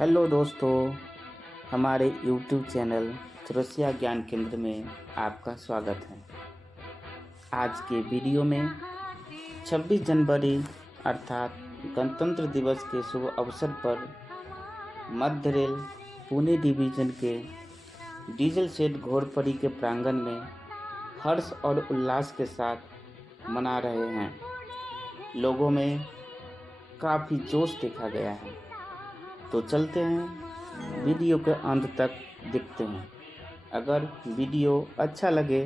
Hello दोस्तों, हमारे YouTube channel Chaurasia ज्ञान केंद्र में आपका स्वागत है। आज के वीडियो में 26 जनवरी अर्थात गणतंत्र दिवस के शुभ अवसर पर मध्य रेल पुणे डिवीज़न के डीजल शेड घोरपड़ी के प्रांगण में हर्ष और उल्लास के साथ मना रहे हैं। लोगों में काफ़ी जोश देखा गया है। तो चलते हैं, वीडियो के अंत तक देखते हैं। अगर वीडियो अच्छा लगे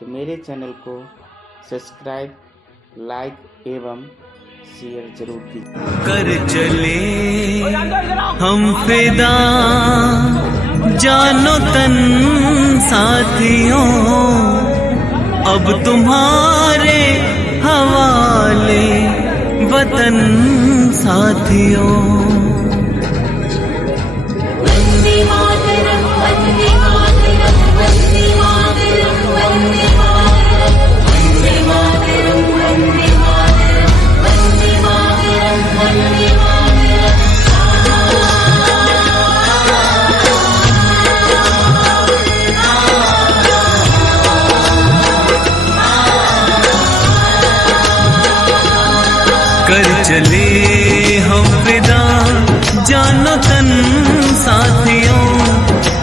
तो मेरे चैनल को सब्सक्राइब, लाइक एवं शेयर जरूर कीजिए। कर चले हम फिदा जानो तन साथियों, अब तुम्हारे हवाले वतन साथियों। कर चले हम फिदा जानो तन साथियों,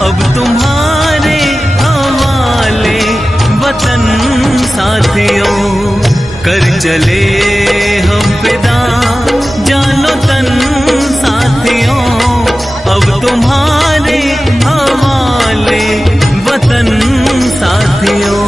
अब तुम्हारे हवाले वतन साथियों। कर चले हम फिदा जानो तन साथियों, अब तुम्हारे हवाले वतन साथियों।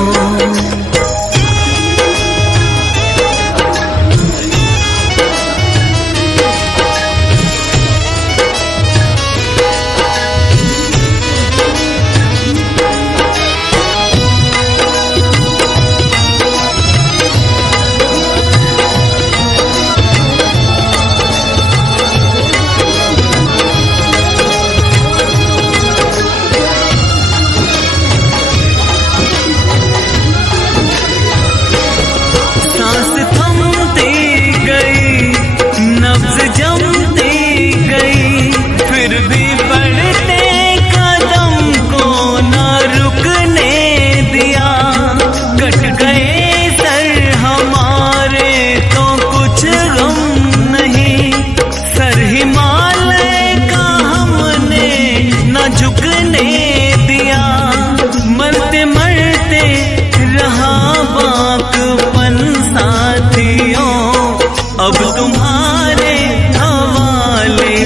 अब तुम्हारे हवाले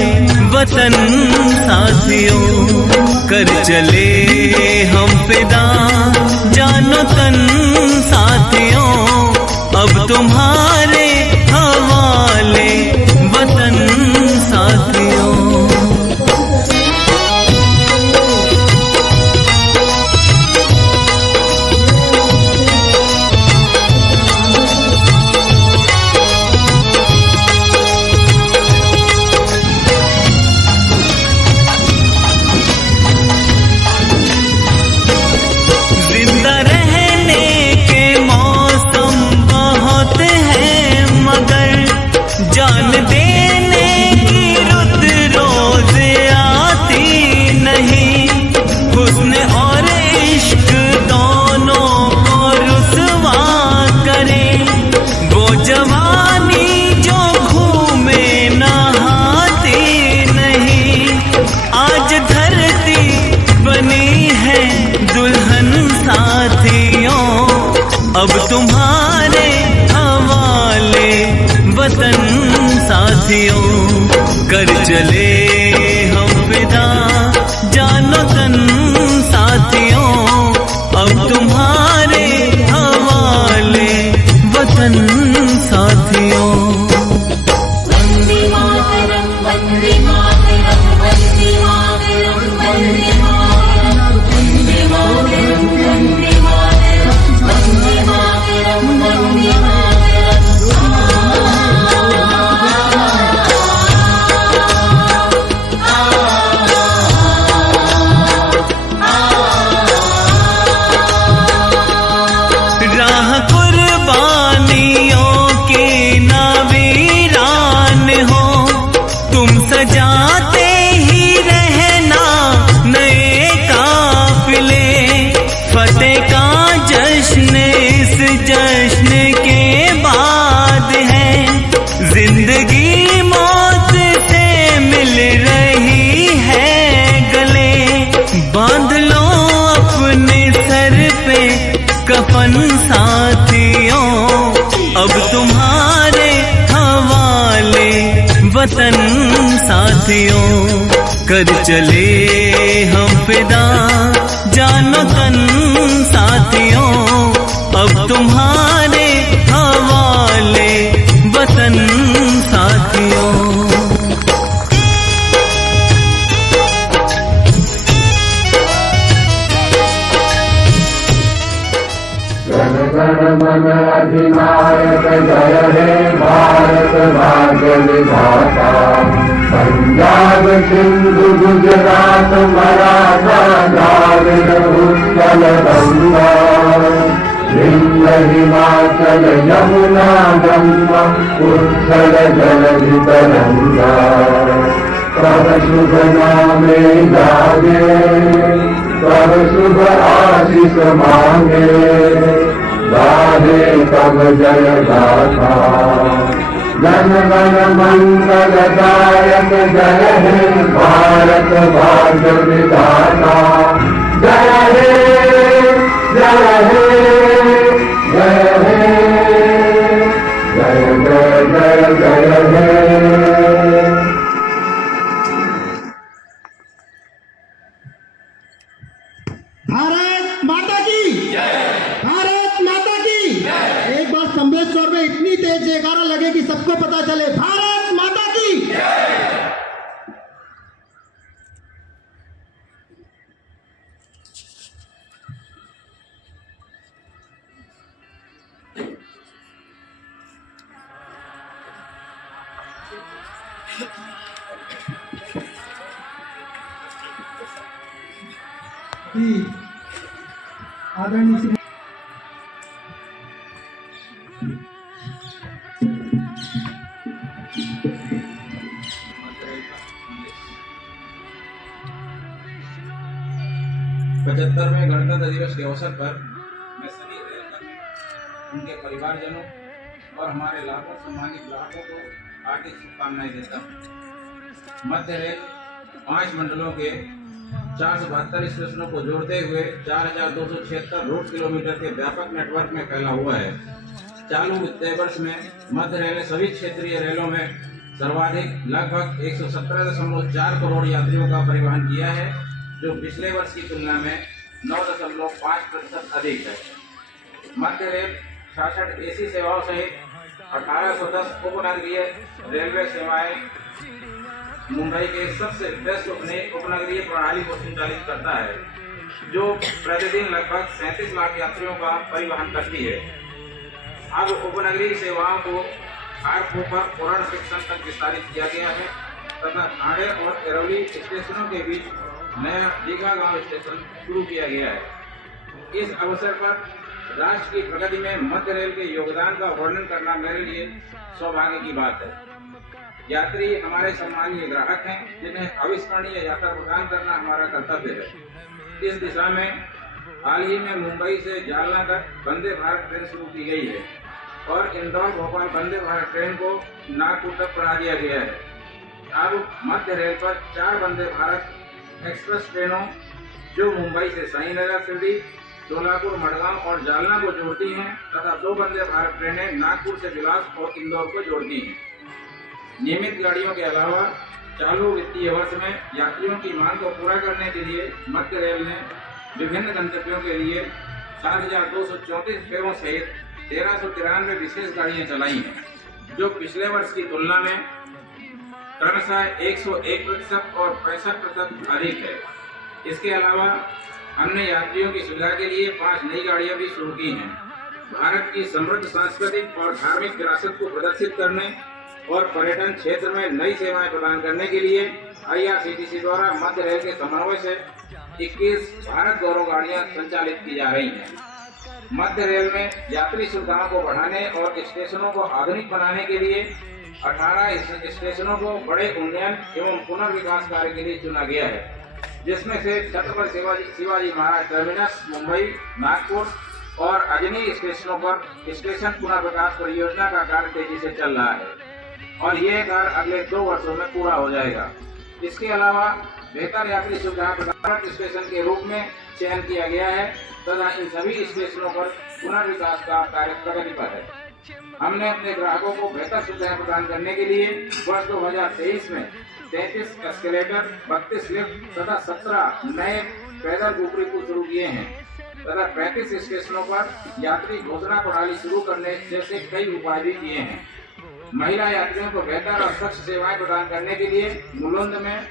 वतन साथियों। कर चले हम फिदा जानो तन साथियों, अब तुम्हारे हवाले वतन साथियों। जान देने की रुत रोज आती नहीं, हुस्न और इश्क दोनों को रुसवा करे। वो जवानी जो घूमे नहाती नहीं, आज धरती बनी है दुल्हन साथियों, अब तुम्हारे हवाले वतन साथियों। कर चले हम फिदा जानो तन साथियों, अब तुम्हारे हवाले वतन साथियों। जाते ही साथियों कर चले हम फिदा जानो तन साथियों अब तुम्हारे हवाले वतन साथियों। जन गण मन अधिनायक जय हे भारत भाग्य विधाता। पंजाब सिंधु गुजरात मराठा द्राविड़ उत्कल गंगा। विंध्य हिमाचल यमुना गंगा उत्कल जलधि तरंगा। तब शुभ नामे जागे तब शुभ आशीष मांगे। गाहे तब जय गाथा जन गण मंगल दायक जय हे भारत भाग्य विधाता। जय हे जय हे जय हे जय जय जय जय हे। भारत माता की भारत माता की एक बार संवेद स्वर में इतनी तेज जयकारा लगे कि सबको पता चले भारत माता की। आदरणीय श्री पचहत्तरवें गणतंत्र दिवस के अवसर पर मैं सभी रेलकर्मी उनके परिवारजनों और हमारे लाखों सम्मानित ग्राहकों को हार्दिक शुभकामनाएं देता हूँ। मध्य रेल 5 मंडलों के 472 स्टेशनों को जोड़ते हुए 4276 रोड किलोमीटर के व्यापक नेटवर्क में फैला हुआ है। चालू वित्तीय वर्ष में मध्य रेल ने सभी क्षेत्रीय रेलों में सर्वाधिक लगभग 117.4 करोड़ यात्रियों का परिवहन किया है, जो पिछले वर्ष की तुलना में 9.5% अधिक है। मध्य रेल 66 एसी सेवाओं सहित 1810 उपनगरीय रेलवे सेवाएं मुंबई के सबसे बेस्ट उपनगरीय प्रणाली को संचालित करता है, जो प्रतिदिन लगभग 37 लाख यात्रियों का परिवहन करती है। अब उपनगरीय सेवाओं को खारकोपर कोरण सेक्शन तक विस्तारित किया गया है तथा ठाणे और एरोली स्टेशनों के बीच नया दीघा गांव स्टेशन शुरू किया गया है। इस अवसर पर राष्ट्र की प्रगति में मध्य रेल के योगदान का वर्णन करना मेरे लिए सौभाग्य की बात है। यात्री हमारे सम्मानीय ग्राहक हैं, जिन्हें अविस्मरणीय यात्रा प्रदान करना हमारा कर्तव्य है। इस दिशा में हाल ही में मुंबई से जालना तक वंदे भारत ट्रेन शुरू की गई है और इंदौर भोपाल वंदे भारत ट्रेन को नागपुर तक बढ़ा दिया गया है। अब मध्य रेल पर 4 वंदे भारत एक्सप्रेस ट्रेनों जो मुंबई से साईनगर शिरडी, सोलापुर, मडगांव और जालना को जोड़ती हैं तथा 2 वंदे भारत ट्रेनें नागपुर से बिलास और इंदौर को जोड़ती हैं। नियमित गाड़ियों के अलावा चालू वित्तीय वर्ष में यात्रियों की मांग को पूरा करने के लिए मध्य रेल ने विभिन्न गंतव्यों के लिए 7,234 फेरों सहित 1393 विशेष गाड़ियां चलाई हैं, जो पिछले वर्ष की तुलना में क्रमशः 101% और 65% अधिक है। इसके अलावा हमने यात्रियों की सुविधा के लिए 5 नई गाड़ियां भी शुरू की हैं। भारत की समृद्ध सांस्कृतिक और धार्मिक विरासत को प्रदर्शित करने और पर्यटन क्षेत्र में नई सेवाएं प्रदान करने के लिए IRCTC द्वारा मध्य रेल के समन्वय से 21 भारत गौरव गाड़ियां संचालित की जा रही हैं। मध्य रेल में यात्री सुविधाओं को बढ़ाने और स्टेशनों को आधुनिक बनाने के लिए 18 स्टेशनों को बड़े उन्नयन एवं पुनर्विकास कार्य के लिए चुना गया है, जिसमें से छत्रपति शिवाजी महाराज टर्मिनस मुंबई, नागपुर और अजनी स्टेशनों पर स्टेशन पुनर्विकास परियोजना का कार्य तेजी से चल रहा है और यह कार्य अगले 2 वर्षों में पूरा हो जाएगा। इसके अलावा बेहतर यात्री सुविधा प्रदान स्टेशन के रूप में चयन किया गया है तथा इन सभी स्टेशनों पर पुनर्विकास का कार्य प्रगति पर है। हमने अपने ग्राहकों को बेहतर सुविधाएं प्रदान करने के लिए वर्ष 2023 में 33 एस्केलेटर, 32 लिफ्ट तथा 17 नए पैदल ऊपरी पुल शुरू किए हैं तथा 35 स्टेशनों पर यात्री घोषणा प्रणाली शुरू करने जैसे कई उपाय भी किए हैं। महिला यात्रियों को बेहतर और स्वच्छ सेवाएं प्रदान करने के लिए मुलुंद में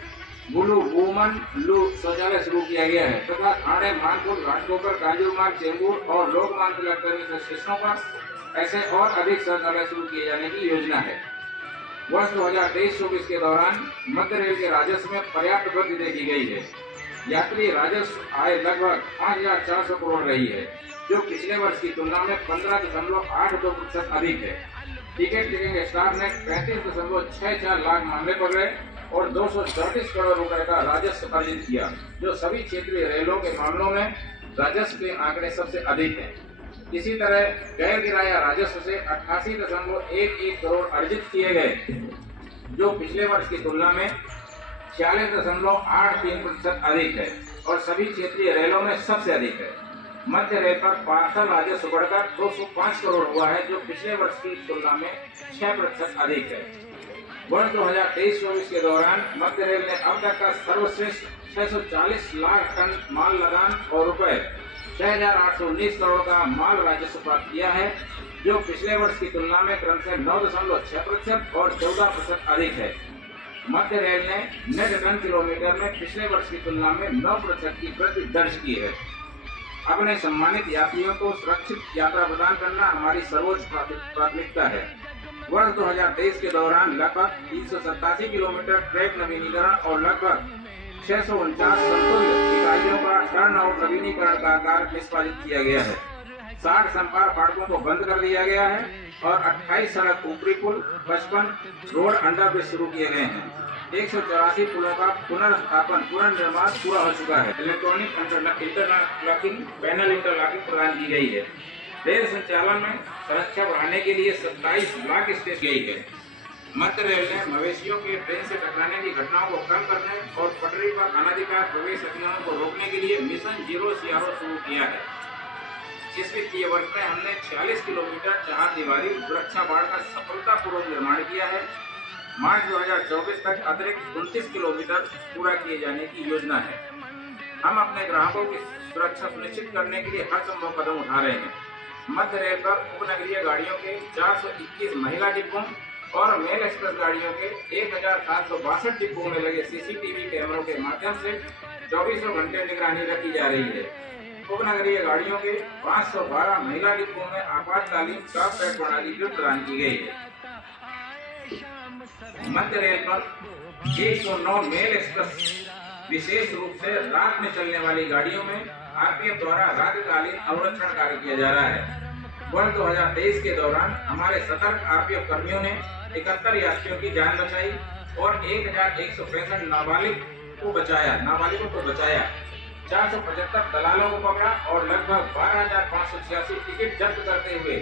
ब्लू वुमन लू शौचालय शुरू किया गया है तथा थाने, मानपुर, घाटकोपर, कांजूरमार्ग, चेंबूर और लोकमान्य तिलक टर्मिनस स्टेशनों पर ऐसे और अधिक शौचालय शुरू किए जाने की योजना है। वर्ष 2023-24 के दौरान मध्य रेल के राजस्व में पर्याप्त वृद्धि देखी गई है। यात्री राजस्व आय लगभग 5,400 करोड़ रही है, जो पिछले वर्ष की तुलना में 15.82% अधिक है। टिकट टिकटिंग स्टाफ ने 35.64 लाख मामले पकड़े और 234 करोड़ रुपए का राजस्व अर्जित किया, जो सभी क्षेत्रीय रेलों के मामलों में राजस्व के आंकड़े सबसे अधिक हैं। इसी तरह गैर किराया राजस्व से 88.11 करोड़ अर्जित किए गए, जो पिछले वर्ष की तुलना में 46.83% अधिक है और सभी क्षेत्रीय रेलों में सबसे अधिक है। मध्य रेल पर पार्सल राजस्व बढ़कर 205 करोड़ हुआ है, जो पिछले वर्ष की तुलना में 6% अधिक है। वर्ष 2023-24 के दौरान मध्य रेल ने अब तक का सर्वश्रेष्ठ 640 लाख टन माल लदान और रुपए 6,819 करोड़ का माल राजस्व प्राप्त किया है, जो पिछले वर्ष की तुलना में क्रमशः 9.6% और 14% अधिक है। मध्य रेल ने नेट टन किलोमीटर में पिछले वर्ष की तुलना में 9% की वृद्धि दर्ज की है। अपने सम्मानित यात्रियों को सुरक्षित यात्रा प्रदान करना हमारी सर्वोच्च प्राथमिकता है। वर्ष 2023 के दौरान लगभग 387 किलोमीटर ट्रैक नवीनीकरण और लगभग 649 संतुल्य इकाइयों का टर्नआउट नवीनीकरण का कार्य निष्पादित किया गया है। 60 संपर्क फाटकों को बंद कर दिया गया है और 28 सड़क ऊपरी पुल, 55 रोड अंडरब्रिज शुरू किए गए हैं। 184 पुलों का पुनर्स्थापन पुनर्निर्माण पूरा हो चुका है। इलेक्ट्रॉनिक इंटरलॉकिंग पैनल इंटरलॉकिंग प्रदान की गई है। रेल संचालन में सुरक्षा बढ़ाने के लिए 27 ब्लॉक स्टेशन गई है। मध्य रेल ने मवेशियों के ट्रेन से टकराने की घटनाओं को कम करने और पटरी पर अनधिकार प्रवेश अभियानों को रोकने के लिए मिशन जीरो CRO शुरू किया है। इस वित्तीय वर्ष में हमने 46 किलोमीटर 4 दीवारी सुरक्षा बाड़ का सफलतापूर्वक निर्माण किया है। मार्च 2024 तक अतिरिक्त 29 किलोमीटर पूरा किए जाने की योजना है। हम अपने ग्राहकों की सुरक्षा सुनिश्चित करने के लिए हर संभव कदम उठा रहे हैं। मध्य रेल पर उपनगरीय गाड़ियों के 421 महिला डिब्बों और मेल एक्सप्रेस गाड़ियों के 1,762 डिब्बों में लगे CCTV कैमरों के माध्यम से 24 घंटे निगरानी रखी जा रही है। उपनगरीय गाड़ियों के 512 महिला डिब्बों में आपातकालीन स्टॉप पैड प्रणाली भी प्रदान की गई है। मध्य रेल पर 109 मेल एक्सप्रेस विशेष रूप से रात में चलने वाली गाड़ियों में RPF द्वारा रात्रिकालीन अवरक्षण कार्य किया जा रहा है। वर्ष 2023 के दौरान हमारे सतर्क RPF कर्मियों ने 71 यात्रियों की जान बचाई और 1,165 नाबालिगों को बचाया, 475 दलालों को पकड़ा और लगभग 12,586 टिकट जब्त करते हुए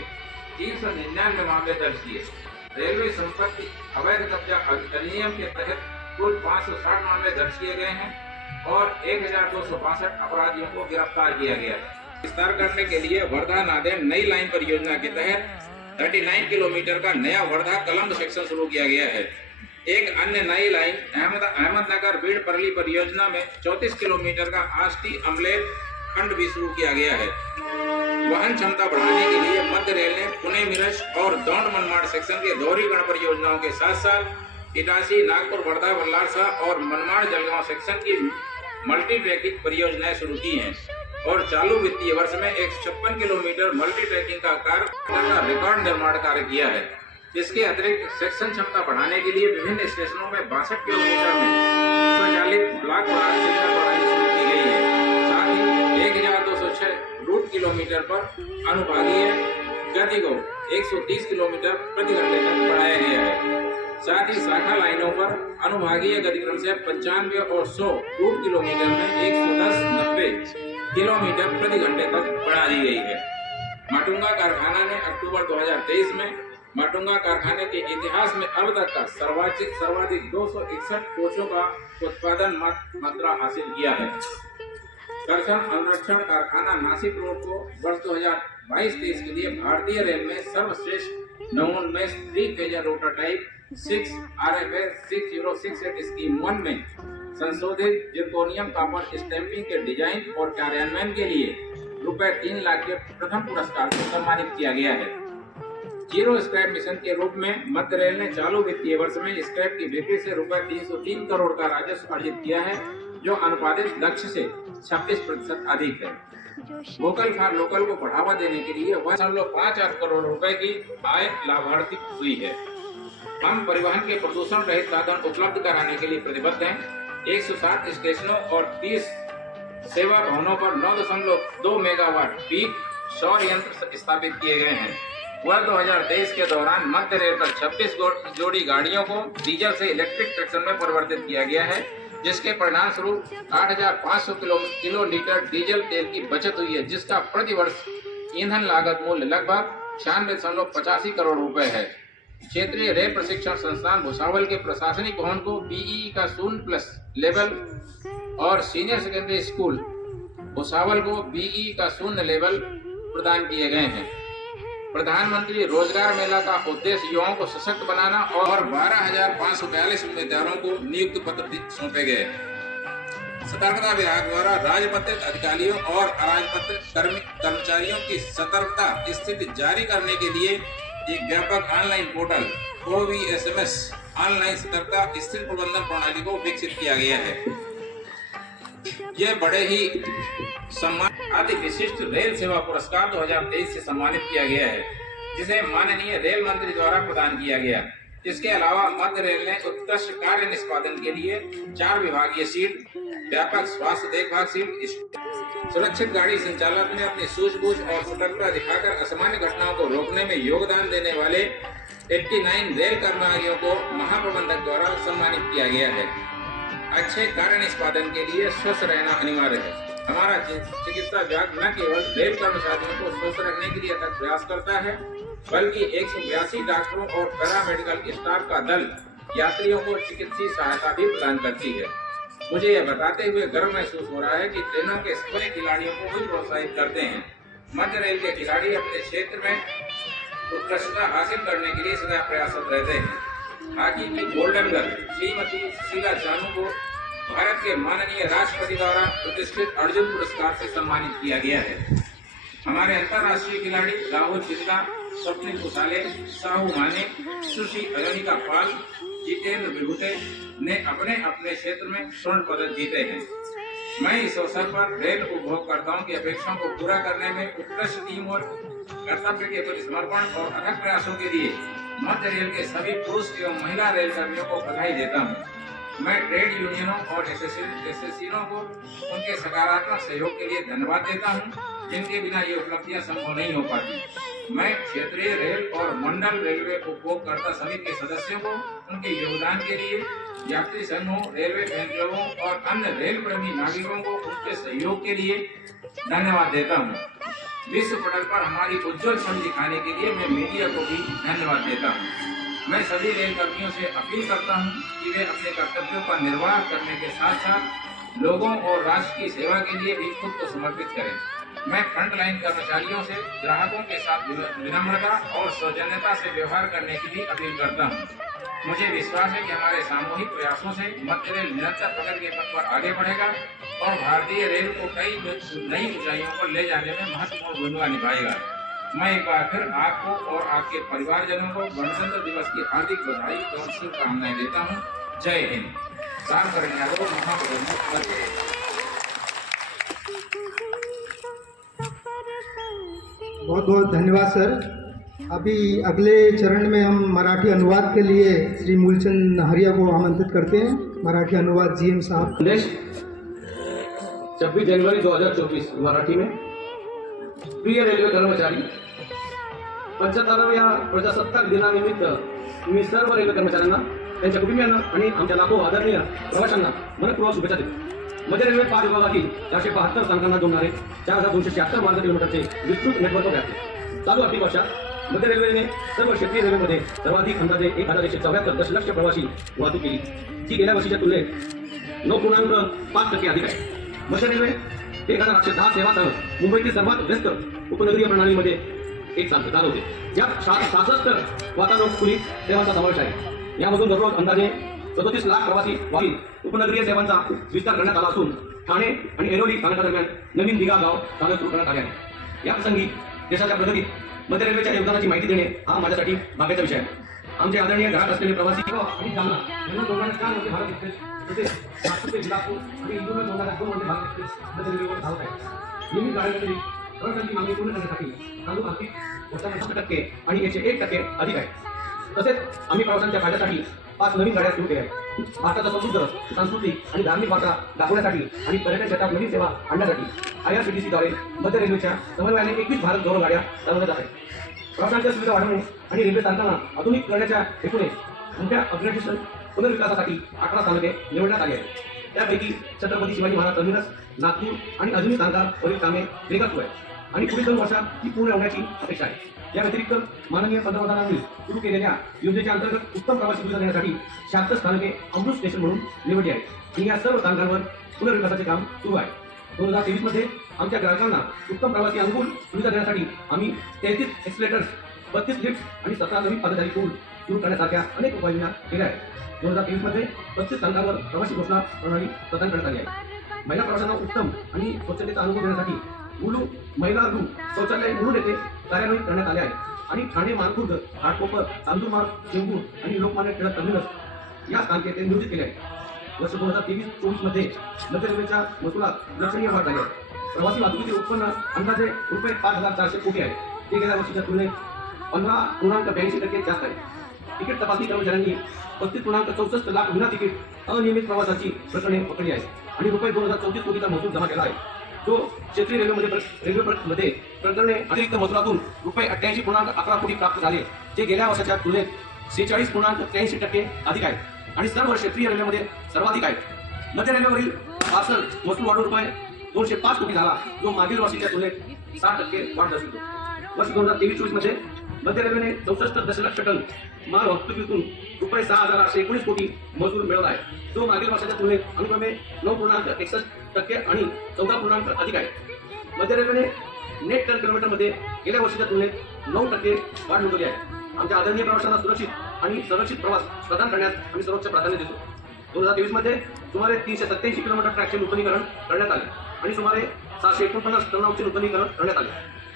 399 मामले दर्ज किए। रेलवे संपत्ति अवैध कब्जा अधिनियम के तहत कुल 560 मामले दर्ज किए गए हैं और 1,262 अपराधियों को गिरफ्तार किया गया है। विस्तार करने के लिए वर्धा नांदेड़ नई लाइन परियोजना के तहत 39 किलोमीटर का नया वर्धा कलम्ब सेक्शन शुरू किया गया है। एक अन्य नई लाइन अहमदनगर बीड़ परली परियोजना में 34 किलोमीटर का आष्टी अमलेर खंड भी शुरू किया गया है। वाहन क्षमता बढ़ाने के लिए मध्य रेल ने पुणे मिरज और दौंड मनमाड़ सेक्शन के दोहरीकरण परियोजनाओं के साथ साथ इटारसी, नागपुर, वर्धा, बल्लारसा और मनमाड़ जलगांव सेक्शन की मल्टी ट्रैकिंग परियोजनाएं शुरू की हैं और चालू वित्तीय वर्ष में 156 किलोमीटर मल्टी ट्रैकिंग का रिकॉर्ड निर्माण कार्य किया है। इसके अतिरिक्त सेक्शन क्षमता बढ़ाने के लिए विभिन्न स्टेशनों में 62 किलोमीटर में स्वचालित ब्लॉक सिग्नल प्रणाली शुरू की गई है। साथ ही 1,206 रूट किलोमीटर पर अनुभागीय गति को 130 किलोमीटर प्रति घंटे तक बढ़ाया गया है। साथ ही शाखा लाइनों पर अनुभागीय गति क्रम से 95 और 100 रूट किलोमीटर में 110-90 किलोमीटर प्रति घंटे तक बढ़ा दी गई है। माटुंगा कारखाना ने अक्टूबर 2023 में माटुंगा कारखाने के इतिहास में अब तक का सर्वाधिक 261 कोचों का उत्पादन मात्रा हासिल किया है। करछन अनुरक्षण कारखाना नासिक रोड को वर्ष 2022-23 के लिए भारतीय रेल में सर्वश्रेष्ठ 9 3 phasor rotor type 6 RFS 6068 scheme 1 में संशोधित जिरकोनियम कॉपर स्टैंपिंग के डिजाइन और कार्यान्वयन के लिए रुपए 3 लाख के प्रथम पुरस्कार को सम्मानित किया गया है। जीरो स्क्रैप मिशन के रूप में मध्य रेल ने चालू वित्तीय वर्ष में स्क्रैप की बिक्री से रुपए 303 करोड़ का राजस्व अर्जित किया है, जो अनुपातित लक्ष्य से 26% अधिक है। वोकल फॉर लोकल को बढ़ावा देने के लिए 1.58 करोड़ रुपए की आय लाभार्थी हुई है। हम परिवहन के प्रदूषण रहित साधन उपलब्ध कराने के लिए प्रतिबद्ध हैं। 107 स्टेशनों और 30 सेवा भवनों पर 9.2 मेगावाट पीक सौर यंत्र स्थापित किए गए हैं। वर्ष 2023 के दौरान मध्य रेल पर 26 जोड़ी गाड़ियों को डीजल से इलेक्ट्रिक ट्रैक्शन में परिवर्तित किया गया है, जिसके परिणाम स्वरूप 8,500 किलो लीटर डीजल तेल की बचत हुई है, जिसका प्रतिवर्ष ईंधन लागत मूल्य लगभग 96.85 करोड़ रुपए है। क्षेत्रीय रेल प्रशिक्षण संस्थान भुसावल के प्रशासनिक भवन को बीईई का 0+ लेवल और सीनियर सेकेंडरी स्कूल भुसावल को बीईई का 0 लेवल प्रदान किए गए हैं। प्रधानमंत्री रोजगार मेला का उद्देश्य युवाओं को सशक्त बनाना और 12,542 उम्मीदवारों को नियुक्ति पत्र सौंपे गए। सतर्कता विभाग द्वारा राजपत्रित अधिकारियों और अराजपत्रित कर्मचारियों की सतर्कता स्थिति जारी करने के लिए एक व्यापक ऑनलाइन पोर्टल OVSMS ऑनलाइन सतर्कता स्थिति प्रबंधन प्रणाली को विकसित किया गया है। यह बड़े ही सम्मान अति विशिष्ट रेल सेवा पुरस्कार 2023 से सम्मानित किया गया है, जिसे माननीय रेल मंत्री द्वारा प्रदान किया गया। इसके अलावा मध्य रेल ने उत्कृष्ट कार्य निष्पादन के लिए 4 विभागीय सीट, व्यापक स्वास्थ्य देखभाल सीट, सुरक्षित गाड़ी संचालन में अपनी सूझबूझ और सतर्कता दिखाकर असामान्य घटनाओं को रोकने में योगदान देने वाले 89 रेल कर्मचारियों को महाप्रबंधक द्वारा सम्मानित किया गया है। अच्छे कार्य निष्पादन के लिए स्वस्थ रहना अनिवार्य है। हमारा चिकित्सा विभाग न केवल रेल कर्मचारियों को स्वस्थ रखने के लिए अथक प्रयास करता है, बल्कि 182 डॉक्टरों और पैरामेडिकल स्टाफ का दल यात्रियों को चिकित्सीय सहायता भी प्रदान करती है। मुझे यह बताते हुए गर्व महसूस हो रहा है कि ट्रेनों के सफल खिलाड़ियों को भी प्रोत्साहित करते हैं। मध्य रेल के खिलाड़ी अपने क्षेत्र में उत्कृष्टता हासिल करने के लिए सदा प्रयासरत रहते हैं। हॉकी की गोल्डन गर्ल श्रीमती सुशीला जानू को भारत के माननीय राष्ट्रपति द्वारा प्रतिष्ठित अर्जुन पुरस्कार से सम्मानित किया गया है। हमारे अंतर्राष्ट्रीय खिलाड़ी राहुल चिल्ला, स्वप्निल कुसाले, साहू माने, सुश्री अयोनिका पाल, जितेंद्र विभूते ने अपने अपने क्षेत्र में स्वर्ण पदक जीते हैं। मैं इस अवसर पर रेल उपभोक्ताओं की अपेक्षाओं को पूरा करने में उत्कृष्ट टीम और कर्तव्य के प्रति समर्पण और अथक प्रयासों के लिए मध्य रेल के सभी पुरुष एवं महिला रेल कर्मियों को बधाई देता हूँ। मैं ट्रेड यूनियनों और एसोसिएशनों को उनके सकारात्मक सहयोग के लिए धन्यवाद देता हूँ, जिनके बिना ये उपलब्धियां संभव नहीं हो पाती। मैं क्षेत्रीय रेल और मंडल रेलवे उपभोक्ता समिति के सदस्यों को उनके योगदान के लिए, यात्री संघों, रेलवे बैंकरों और अन्य रेल प्रेमी नागरिकों को उनके सहयोग के लिए धन्यवाद देता हूँ। विश्व पटल पर हमारी उज्जवल छवि दिखाने के लिए मैं मीडिया को भी धन्यवाद देता हूँ। मैं सभी रेल कर्मियों से अपील करता हूँ कि वे अपने कर्तव्यों का निर्वाह करने के साथ साथ लोगों और राष्ट्र की सेवा के लिए भी खुद को समर्पित करें। मैं फ्रंटलाइन कर्मचारियों से ग्राहकों के साथ विनम्रता और सौजन्यता से व्यवहार करने की भी अपील करता हूँ। मुझे विश्वास है कि हमारे सामूहिक प्रयासों से मध्य रेल निरंतर प्रगति के पथ पर आगे बढ़ेगा और भारतीय रेल को कई नई ऊंचाइयों पर ले जाने में महत्वपूर्ण भूमिका निभाएगा। मैं एक बार फिर आपको और आपके परिवारजनों को गणतंत्र दिवस की हार्दिक बधाई और शुभकामनाएं देता हूँ। जय हिंद। राम करण यादव, महाप्रबंधक। बहुत बहुत धन्यवाद सर। अभी अगले चरण में हम मराठी अनुवाद के लिए श्री मूलचंद नहरिया को आमंत्रित करते हैं। मराठी अनुवाद जीएम साहब। संदेश 26 जनवरी 2024 मराठी में। प्रिय रेल्वे कर्मचारी, 75व्या प्रजासत्ताक दिनानिमित्त मी सर्व रेल्वे कर्मचाऱ्यांना, त्यांच्या कुटुंबियांना आणि आमच्या लाखो आदरणीय प्रवाशांना मनपूर्वक शुभेच्छा देतो। मध्य रेल्वे 5 विभागातील 472 स्थानकांना जोडणारे 4276 मार्ग किलोमीटरचे विस्तृत नेटवर्क व्यापते। चालू आर्थिक वर्षात मध्य रेल्वेने सर्व क्षेत्रीय रेल्वेमध्ये सर्वाधिक अंदाजे 1174 दशलक्ष प्रवासी वाहतूक केली, जी गेल्या वर्षीच्या तुलनेत 9.5% अधिक आहे। मध्य रेल्वे 1810 सेवासह मुंबईतील सर्वात व्यस्त उपनगरीय प्रणालीमध्ये एक चालवते। यात 66 वातानुकूलित सेवांचा समावेश आहे। यामधून दररोज अंदाजे 37 लाख प्रवासी वाहून उपनगरीय सेवांचा विस्तार करण्यात आला असून ठाणे आणि ऐरोली स्थानकादरम्यान नवीन दिघा गाव स्थानक सुरू करण्यात आले आहे. या प्रसंगी देशाच्या प्रगतीत मध्य रेल्वेच्या योगदानाची माहिती देणे हा माझ्यासाठी भाग्याचा विषय आहे. आमचे आदरणीय घरात असलेले प्रवासी आणि जालना यांना जोडणाऱ्या 4 वंदे भारत एक्सप्रेस तसेच नागपूर ते बिलासपूर आणि इंदूरला जोडणाऱ्या 2 वंदे भारत एक्सप्रेस मध्य रेल्वेवर धावत आहेत. नियमित गाड्यांमध्ये प्रवाशांची मागणी पूर्ण करण्यासाठी चालू आर्थिक वर्षामध्ये 7% आणि 101% अधिक आहे. तसेच आम्ही प्रवाशांच्या फायद्यासाठी 5 नवीन गाड्या सुरू केल्या आहेत. भारताचा समृद्ध सांस्कृतिक आणि धार्मिक वारसा दाखवण्यासाठी आणि पर्यटन क्षेत्रात नवीन सेवा आणण्यासाठी IRCTC-द्वारे मध्य रेल्वेच्या समन्वयाने 21 भारत गौरव गाड्या चालवण्यात जात आहेत. प्रवाशांच्या सुविधा वाढवणे आणि रेल्वे स्थानकांना आधुनिक करण्याच्या हेतूने मोठ्या अपग्रेडेशन पुनर्विकासासाठी 18 स्थानके निवडण्यात आली आहेत. त्यापैकी छत्रपती शिवाजी महाराज टर्मिनस, नागपूर आणि अजून स्थानकावरील कामे वेगात सुरू आहेत आणि पुढील 2 वर्षात ती पूर्ण होण्याची अपेक्षा आहे. या व्यतिरिक्त माननीय पंतप्रधानांनी सुरू केलेल्या योजनेच्या अंतर्गत उत्तम प्रवासी सुविधा देण्यासाठी 76 स्थानके अमृत स्टेशन म्हणून निवडली आहेत आणि या सर्व स्थानकांवर पुनर्विकासाचे काम सुरू आहे. 2023 मध्ये आमच्या ग्राहकांना उत्तम प्रवासी अनुकूल सुविधा देण्यासाठी आम्ही 33 एक्सलेटर्स, 32 लिफ्ट आणि 17 नवीन पादचारी पूल सुरू करण्यासारख्या अनेक उपाययोजना केल्या आहेत. 2023 मध्ये 35 स्थानकांवर प्रवासी घोषणा प्रणाली प्रदान करण्यात आली आहे. महिला प्रवाशांना उत्तम आणि स्वच्छतेचा अनुभव देण्यासाठी मुलू महिला गृह शौचालय म्हणून येथे कार्यान्वित करण्यात आले आहे आणि ठाणे, मानखुर्द, घाटकोपर, चांदूरमार्ग, चेंबूर आणि लोकमान्य टिळक टर्मिनस या स्थानके ते नियोजित केले आहेत. वर्ष 2023-24 मध्ये मध्य रेल्वेच्या महसुलात लक्षणीय वाढ झाली आहे. प्रवासी वाहतुकीचे उत्पन्न अंदाजे रुपये 5,400 कोटी आहे. ते गेल्या वर्षीच्या तुलनेत 15.82% जास्त आहे. तिकीट तपासणी कर्मचाऱ्यांनी 35.64 लाख विना तिकीट अनियमित प्रवासाची प्रकरणे पकडली आहेत आणि रुपये 2034 कोटीचा महसूल जमा केला आहे. जो क्षेत्रीय रेल्वेमध्ये प्रकरणे अतिरिक्त महसुलातून रुपये 88.11 कोटी प्राप्त झाले, जे गेल्या वर्षाच्या तुलनेत 46.83% अधिक आहे आणि सर्व क्षेत्रीय रेल्वेमध्ये सर्वाधिक आहे. मध्य रेल्वेवरील पार्सल महसूल वाढून रुपये 205 कोटी झाला, जो मागील वर्षीच्या तुलनेत 60% वाढ दर्शवतो. वर्ष 2023-24 मध्ये मध्य रेल्वेने 64 दशलक्ष टन माल वाहतुकीतून रुपये 6,819 कोटी महसूल मिळवला आहे, जो मागील वर्षाच्या तुलनेत अनुक्रमे 9.61% आणि 14% अधिक आहे. मध्य रेल्वेने नेट टन किलोमीटरमध्ये गेल्या वर्षीच्या तुलनेत 9% वाढ नोंदवली आहे. आमच्या आदरणीय प्रवाशांना सुरक्षित आणि संरक्षित प्रवास प्रदान करण्यास आम्ही सर्वोच्च प्राधान्य देतो. 2023 मध्ये सुमारे 387 किलोमीटर ट्रॅकचे नूतनीकरण करण्यात आले आणि सुमारे 749 टनांचे नूतनीकरण करण्यात आले.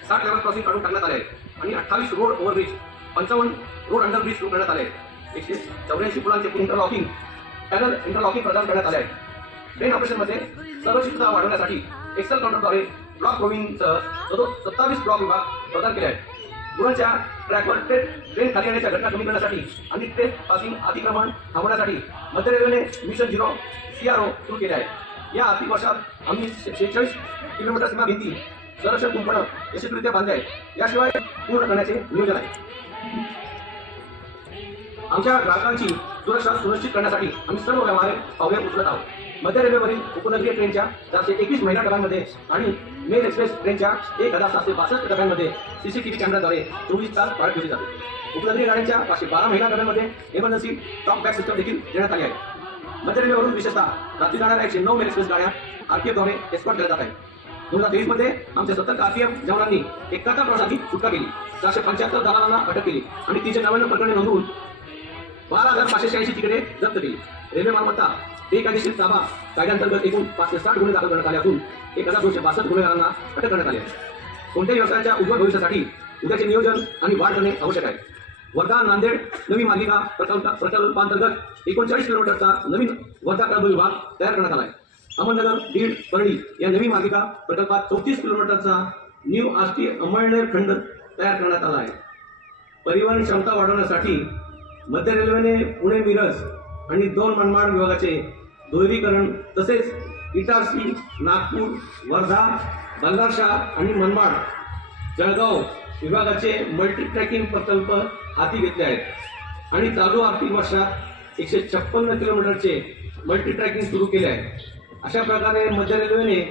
60 लेवल क्रॉसिंग काढून टाकण्यात आले आहेत आणि 28 रोड ओव्हरब्रिज, 55 रोड अंडरब्रिज सुरू करण्यात आले आहेत. 184 पुलांचे पॅनल इंटरलॉकिंग प्रदान करण्यात आले आहे. ट्रेन ऑपरेशनमध्ये सुरक्षितता वाढवण्यासाठी एक्सेल काउंटरद्वारे ब्लॉक प्रोविंगसह 27 ब्लॉक विभाग प्रदान केले आहेत. गुरांच्या ट्रॅकवर ट्रेन खाली येण्याच्या घटना कमी करण्यासाठी आणि ट्रेन पासिंग अतिक्रमण थांबवण्यासाठी मध्य रेल्वेने मिशन 0 CRO सुरू केले आहे. या आर्थिक वर्षात आम्ही 46 किलोमीटर सीमा भिंती संरक्षण कुंपणं यशस्वीरित्या बांधले आहेत. याशिवाय पूर्ण करण्याचे नियोजन आहे. आमच्या ग्राहकांची सुरक्षा सुनिश्चित करण्यासाठी आम्ही सर्व व्यवहार पावले उचलत आहोत. मध्य रेल्वेवरील उपनगरीय ट्रेनच्या 421 महिला डब्यांमध्ये आणि मेल एक्सप्रेस ट्रेनच्या 1,762 डब्यांमध्ये CCTV कॅमेराद्वारे 24 तास पाळत ठेवली जाते. उपनगरीय गाड्यांच्या 512 महिला डब्यांमध्ये इमर्जन्सी टॉक बॅक सिस्टम देखील देण्यात आली आहे. मध्य रेल्वेवरून विशेषतः रात्री जाणाऱ्या 109 मेल एक्सप्रेस गाड्या RPF-द्वारे एस्कॉर्ट केल्या जात आहेत. 2023 मध्ये आमच्या 70 RPF जवानांनी 71 प्रवाशांची सुटका केली, 475 दलालांना अटक केली आणि 399 प्रकरणे नोंदवून 12,586 तिकिटे जप्त केली. रेल्वे मालमत्ता बेकायदेशीर ताबा कायद्याअंतर्गत एकूण 560 गुन्हे दाखल करण्यात आले असून 1,262 गुन्हेगारांना अटक करण्यात आली आहे. कोणत्याही व्यवसायाच्या उज्ज्वल भविष्यासाठी उद्याचे नियोजन आणि वाढ करणे आवश्यक आहे. वर्धा नांदेड नवी मार्गिका प्रकल्पांतर्गत 39 किलोमीटरचा नवीन वर्धा कळंब विभाग तयार करण्यात आला आहे. अहमदनगर, बीड, परळी या नवी मार्गिका प्रकल्पात 34 किलोमीटरचा न्यू आष्टी अंमळनेर खंड तयार करण्यात आला आहे. परिवहन क्षमता वाढवण्यासाठी मध्य रेल्वेने पुणे मिरज आणि 2 मनमाड विभागाचे दुहेरीकरण तसेच इटारसी, नागपूर, वर्धा, बल्लारशाह आणि मनमाड जळगाव विभागाचे मल्टी ट्रॅकिंग प्रकल्प हाती घेतले आहेत आणि चालू आर्थिक वर्षात 156 किलोमीटरचे मल्टी ट्रॅकिंग सुरू केले आहे. अशा प्रकारे मध्य रेल्वेने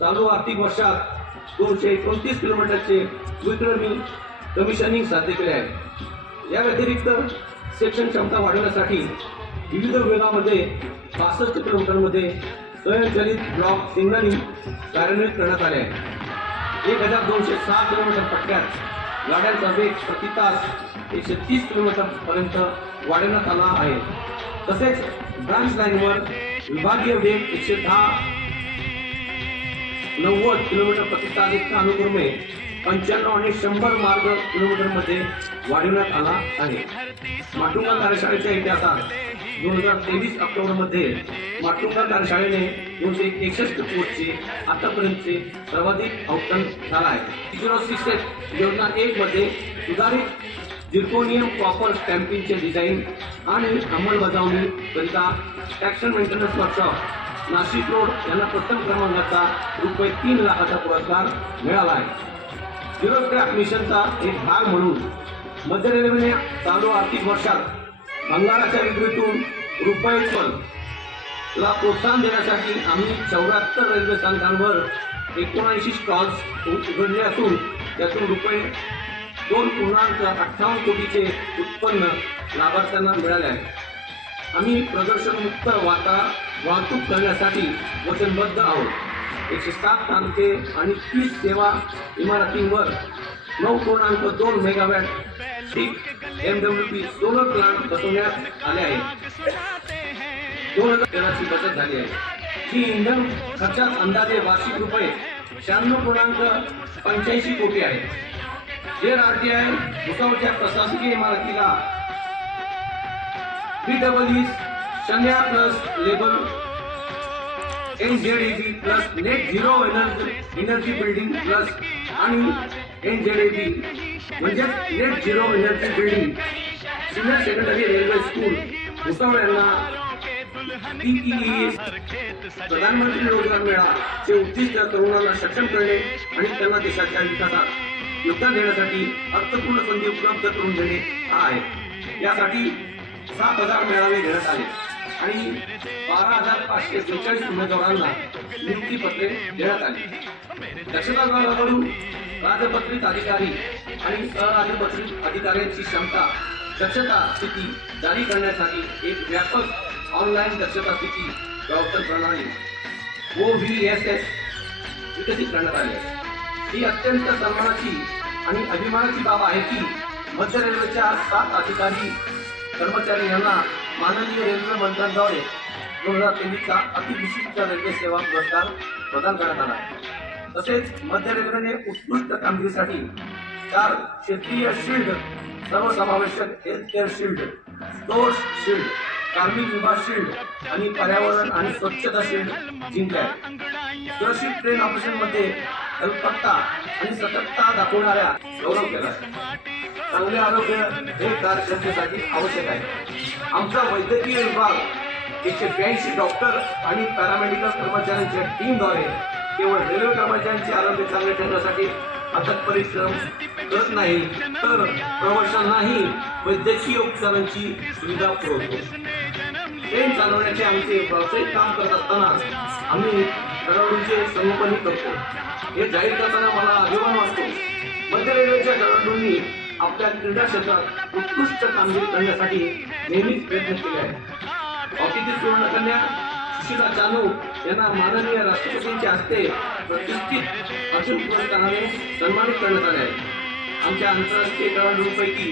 चालू आर्थिक वर्षात 229 किलोमीटरचे विक्रमी कमिशनिंग साध्य केले आहे. या व्यतिरिक्त सेक्शन क्षमता वाढवण्यासाठी विविध विभागामध्ये 65 किलोमीटरमध्ये स्वयंचलित ब्लॉक सिग्नलिंग कार्यान्वित करण्यात आले आहे. 1,206 किलोमीटर पट्ट्यात गाड्यांचा वेग प्रति तास 130 किलोमीटरपर्यंत वाढवण्यात आला आहे. तसेच ब्रांच लाईनवर विभागीय वेग 190 किलोमीटर प्रति तासाच्या अनुक्रमे 95 आणि 100 मार्ग किलोमीटरमध्ये वाढवण्यात आला आहे. माटुंगा कार्यशाळेच्या इतिहासात 2023 ऑक्टोबरमध्ये माटुंगा कार्यशाळेने 261 कोटीचे आतापर्यंतचे सर्वाधिक अवतरण झाला आहे. 068 योजना 1 मध्ये सुधारित झिर्कोनियम कॉपर स्टॅम्पिंगचे डिझाईन आणि अंमलबजावणी करिता टॅक्शन मेंटेनन्स वर्कशॉप नाशिक रोड यांना प्रथम क्रमांकाचा रुपये 3 लाखाचा पुरस्कार मिळाला आहे. झिरो स्क्रॅप मिशनचा एक भाग म्हणून मध्य रेल्वेने चालू आर्थिक वर्षात भंगाराच्या विक्रीतून रुपये ला प्रोत्साहन देण्यासाठी आम्ही 74 रेल्वे स्थानकांवर 79 स्टॉल्स उघडले असून त्यातून रुपये 2.58 कोटीचे उत्पन्न लाभार्थ्यांना मिळाले आहे. आम्ही प्रदूषणमुक्त वाहतूक करण्यासाठी वचनबद्ध आहोत. 107 तालुके आणि 30 सेवा इमारतींवर 9.2 मेगावॅट MWP सोलर प्लांट बसवण्यात आले आहे. 2013ची बचत झाली आहे. ही इंधन खर्चात अंदाजे वार्षिक रुपये 96.85 कोटी आहे. RTI भुसावळच्या प्रशासकीय इमारतीला BEE शन्या plus label NZAB plus net zero energy building plus आणि NZAB म्हणजे net zero energy building senior secondary railway school Bhusawal यांना PEES प्रधानमंत्री रोजगार मेळाचे उद्दिष्ट तरुणांना सक्षम करणे आणि त्यांना देशाच्या विकासात योगदान देण्यासाठी अर्थपूर्ण संधी उपलब्ध करून देणे हा आहे. यासाठी 7,000 मेळावे घेण्यात आले आणि 12,542 उमेदवारांना नियुक्तीपत्रे देण्यात आली. दक्षता विभागाकडून राजपत्रित अधिकारी आणि अराजपत्रित अधिकाऱ्यांची दक्षता स्थिती जारी करण्यासाठी एक व्यापक ऑनलाईन दक्षता स्थिती व्यवस्थापन प्रणाली OVSS विकसित करण्यात आली आहे. ही अत्यंत सन्मानाची आणि अभिमानाची बाब आहे की मध्य रेल्वेच्या 7 अधिकारी कर्मचारी यांना माननीय रेल्वे मंत्र्यांद्वारे 2023चा अतिविशिष्ट रेल्वे सेवा पुरस्कार प्रदान करण्यात आला. तसेच मध्य रेल्वेने उत्कृष्ट कामगिरीसाठी 4 क्षेत्रीय शील्ड, सर्वसमावेशक हेल्थकेअर शील्ड, स्पोर्ट्स शील्ड, कार्मिक विभाग शील्ड आणि पर्यावरण आणि स्वच्छता शील्ड जिंकले आहे. सुरक्षित ट्रेन ऑपरेशनमध्ये कल्पकता आणि सतर्कता दाखवणाऱ्या गौरव केला. चांगले आरोग्य हे कार्यक्षमतेसाठी आवश्यक आहे. आमचा वैद्यकीय विभाग 182 डॉक्टर आणि पॅरामेडिकल कर्मचाऱ्यांच्या टीमद्वारे केवळ रेल्वे कर्मचाऱ्यांचे आरोग्य चांगले ठेवण्यासाठी अथक परिश्रम करत नाही तर प्रवाशांनाही वैद्यकीय उपचारांची सुविधा पुरवतो. ट्रेन चालवण्याचे आमचे व्यावसायिक काम करत असताना आम्ही खेळाडूंचे संगोपनही करतो. हे जाहीर करताना मला अभिमान वाटतो. मध्य रेल्वेच्या खेळाडूंनी आपल्या क्रीडा क्षेत्रात उत्कृष्ट कामगिरी करण्यासाठी नेहमीच प्रयत्न केले आहेत. हॉकीची सुवर्णकन्या सुशीला जानू यांना माननीय राष्ट्रपतींच्या हस्ते प्रतिष्ठित अर्जुन पुरस्काराने सन्मानित करण्यात आले आहे. आमच्या आंतरराष्ट्रीय खेळाडूंपैकी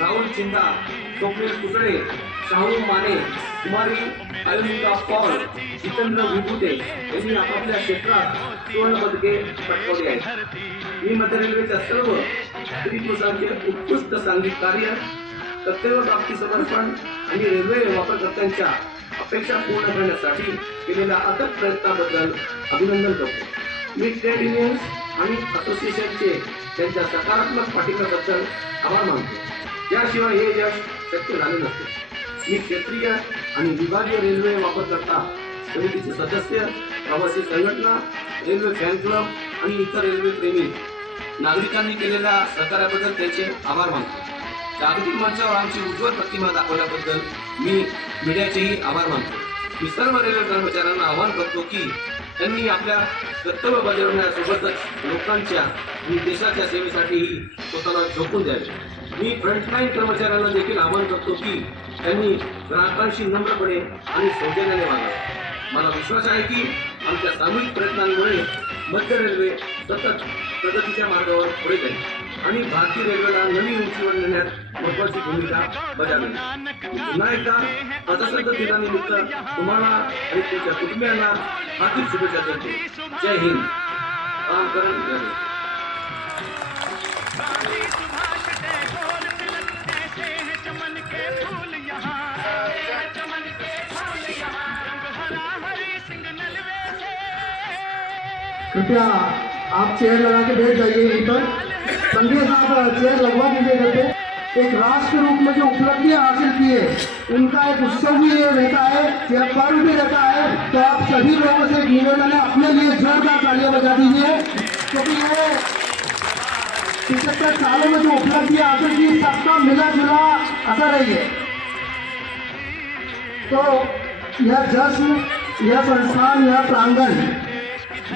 राहुल चिंदा, स्वप्नील कुकडे, शाहू माने, कुमारी अयोनिका पॉल, जितेंद्र विभूते यांनी आपापल्या क्षेत्रात सुवर्णपदके पटकावली आहेत. मी मध्य रेल्वेच्या सर्व स्त्री-पुरुषांचे उत्कृष्ट सांघिक कार्य, कर्तव्यप्राप्ती समर्पण आणि रेल्वे वापरकर्त्यांच्या अपेक्षा पूर्ण करण्यासाठी केलेल्या अथक प्रयत्नाबद्दल अभिनंदन करतो. मी ट्रेड युनियन्स आणि असोसिएशनचे त्यांच्या सकारात्मक पाठिंब्याबद्दल आभार मानतो. याशिवाय हे यश शक्य झाले नसते. मी क्षेत्रीय आणि विभागीय रेल्वे वापरकर्ता समितीचे सदस्य, प्रवासी संघटना, रेल्वे फॅन क्लब आणि इतर रेल्वे प्रेमी नागरिकांनी केलेल्या सहकार्याबद्दल त्यांचे आभार मानतो. जागतिक मंचावर आमची उज्ज्वल प्रतिमा दाखवल्याबद्दल मी मीडियाचेही आभार मानतो. मी सर्व रेल्वे कर्मचाऱ्यांना आवाहन करतो की त्यांनी आपल्या कर्तव्य बजावण्यासोबतच लोकांच्या आणि देशाच्या सेवेसाठीही स्वतःला झोकून द्यावे. मी फ्रंटलाईन कर्मचाऱ्यांना देखील आवाहन करतो की त्यांनी ग्राहकांशी नम्रपणे आणि सौजन्याने वागावे. मला विश्वास आहे की आमच्या सामूहिक प्रयत्नांमुळे मध्य रेल्वे सतत प्रगतीच्या मार्गावर पुढे जाईल आणि भारतीय रेल्वेला नवीन उंचीवर नेण्यात महत्वाची भूमिका बजावली. पुन्हा एकदा प्रजासत्ताक दिनानिमित्त तुम्हाला आणि तुमच्या कुटुंबियांना हार्दिक शुभेच्छा देतो. जय हिंद. रामकरण यादव. कृपया आप चेयर लगा के बैठ जाइए यहीं पर. संजय साहब चेयर लगवा दीजिए घर पे. एक राष्ट्र के रूप में जो उपलब्धियां हासिल की है उनका एक उत्सव भी ये रहता है या पर्व भी रहता है. तो आप सभी लोगों से निवेदन है अपने लिए जोरदार तालियां बजा दीजिए, क्योंकि ये 75 सालों में जो उपलब्धियां हासिल की सबका मिला जुला असर है ये. तो यह जश्न, यह संस्थान, यह प्रांगण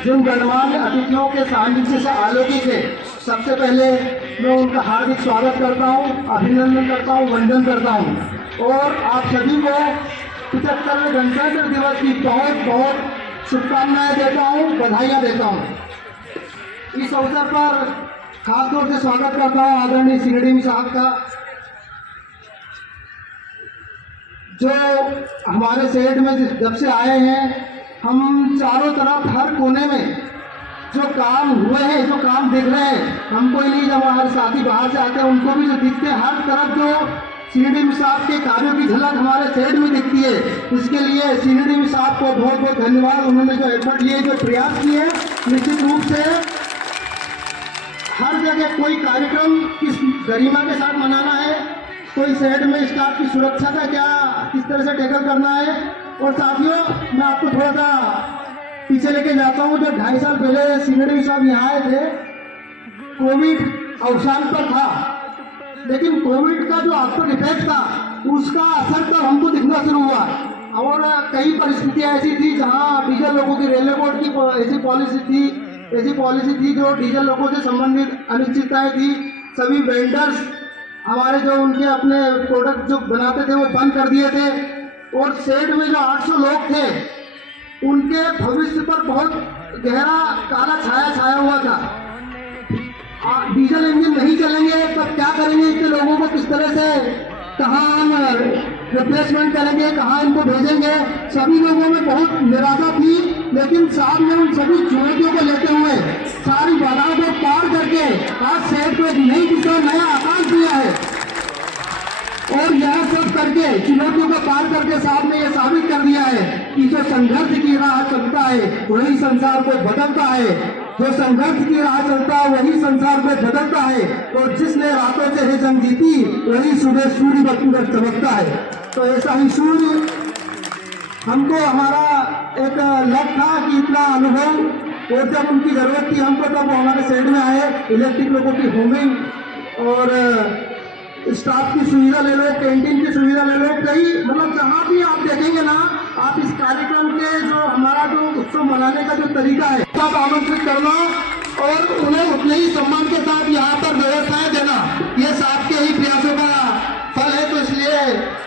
जिन गणमान्य अतिथियों के सानिध्य से आलोकित है, सबसे पहले मैं उनका हार्दिक स्वागत करता हूं, अभिनंदन करता हूं, वंदन करता हूं और आप सभी को 75वें गणतंत्र दिवस की बहुत बहुत शुभकामनाएं देता हूं, बधाइयां देता हूं. इस अवसर पर खासतौर से स्वागत करता हूं आदरणीय सिंगड़ी साहब का, जो हमारे शहर में जब से आए हैं हम चारों तरफ हर कोने में जो काम हुए हैं, जो काम दिख रहे हैं, हमको ही नहीं, जब हमारे साथी बाहर से आते हैं उनको भी जो दिखते हैं, हर तरफ जो सीनियर साहब के कार्यों की झलक हमारे शहर में दिखती है. इसके लिए सीनियर साहब को बहुत बहुत धन्यवाद. उन्होंने जो एफर्ट लिए, जो प्रयास किए, निश्चित रूप से हर जगह कोई कार्यक्रम किस गरिमा के साथ मनाना है, कोई शहर में स्टाफ की सुरक्षा का क्या किस तरह से टैकल करना है. और साथियों, मैं आपको थोड़ा सा पीछे लेके जाता हूँ. जो 2.5 साल पहले सीनियर साहब यहाँ आए थे, कोविड अवसान पर था, लेकिन कोविड का जो आफ्टर इफेक्ट था उसका असर तब हमको दिखना शुरू हुआ. और कई परिस्थितियाँ ऐसी थी जहाँ डीजल लोगों की, रेलवे बोर्ड की ऐसी पॉलिसी थी जो डीजल लोगों से संबंधित अनिश्चितताएं थी. सभी वेंडर्स हमारे जो उनके अपने प्रोडक्ट जो बनाते थे वो बंद कर दिए थे और शेड में जो 800 लोग थे उनके भविष्य पर बहुत गहरा काला छाया हुआ था. डीजल इंजन नहीं चलेंगे तब क्या करेंगे, इतने लोगों को किस तरह से, कहाँ हम रिप्लेसमेंट करेंगे, कहाँ इनको भेजेंगे. सभी लोगों में बहुत निराशा थी, लेकिन साहब ने उन सभी चुनौतियों को लेते हुए सारी बाधाओं को पार करके आज शहर को एक नई दिशा, नया आकाश दिया है. और यह सब करके, चुनौतियों को पार करके साहब ने यह साबित कर दिया है कि जो संघर्ष की राह चलता है वही संसार को बदलता है. जो संघर्ष की राह चलता है वही संसार को बदलता है. और जिसने रातों से है जंग जीती वही सुबह सूर्य बरकूर चमकता है. तो ऐसा ही सूर्य हमको, हमारा एक लग था कि इतना अनुभव, और जब उनकी जरूरत थी हमको तब वो हमारे शहर में आए. इलेक्ट्रिक लोगों की होमिंग और स्टाफ की सुविधा ले लो, कैंटीन की सुविधा ले लो, कई मतलब जहाँ भी आप देखेंगे ना, आप इस कार्यक्रम के जो हमारा जो उत्सव मनाने का जो तरीका है, आप आमंत्रित करना और उन्हें उतने ही सम्मान के साथ यहाँ पर व्यवस्थाएं देना, ये साहब के ही प्रयासों का फल है. तो इसलिए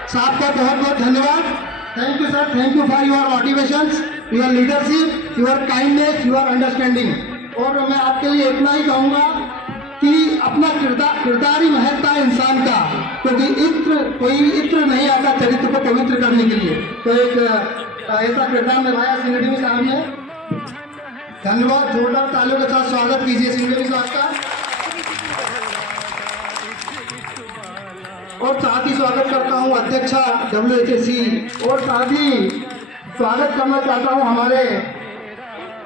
साहब का बहुत बहुत धन्यवाद. Thank you sir, thank you for your motivation, your leadership, your kindness, your understanding. और मैं आपके लिए इतना ही कहूँगा कि अपना किरदार ही महत्ता है इंसान का, क्योंकि कोई इत्र नहीं आता चरित्र को पवित्र करने के लिए. तो एक ऐसा किरदार निभाया सिंगड़ी साहब ने. धन्यवाद. जोरदार तालियों के साथ स्वागत कीजिए सिंगड़ी साहब का. और साथ ही स्वागत करता हूँ अध्यक्षा WHSC, और साथ ही स्वागत करना चाहता हूँ हमारे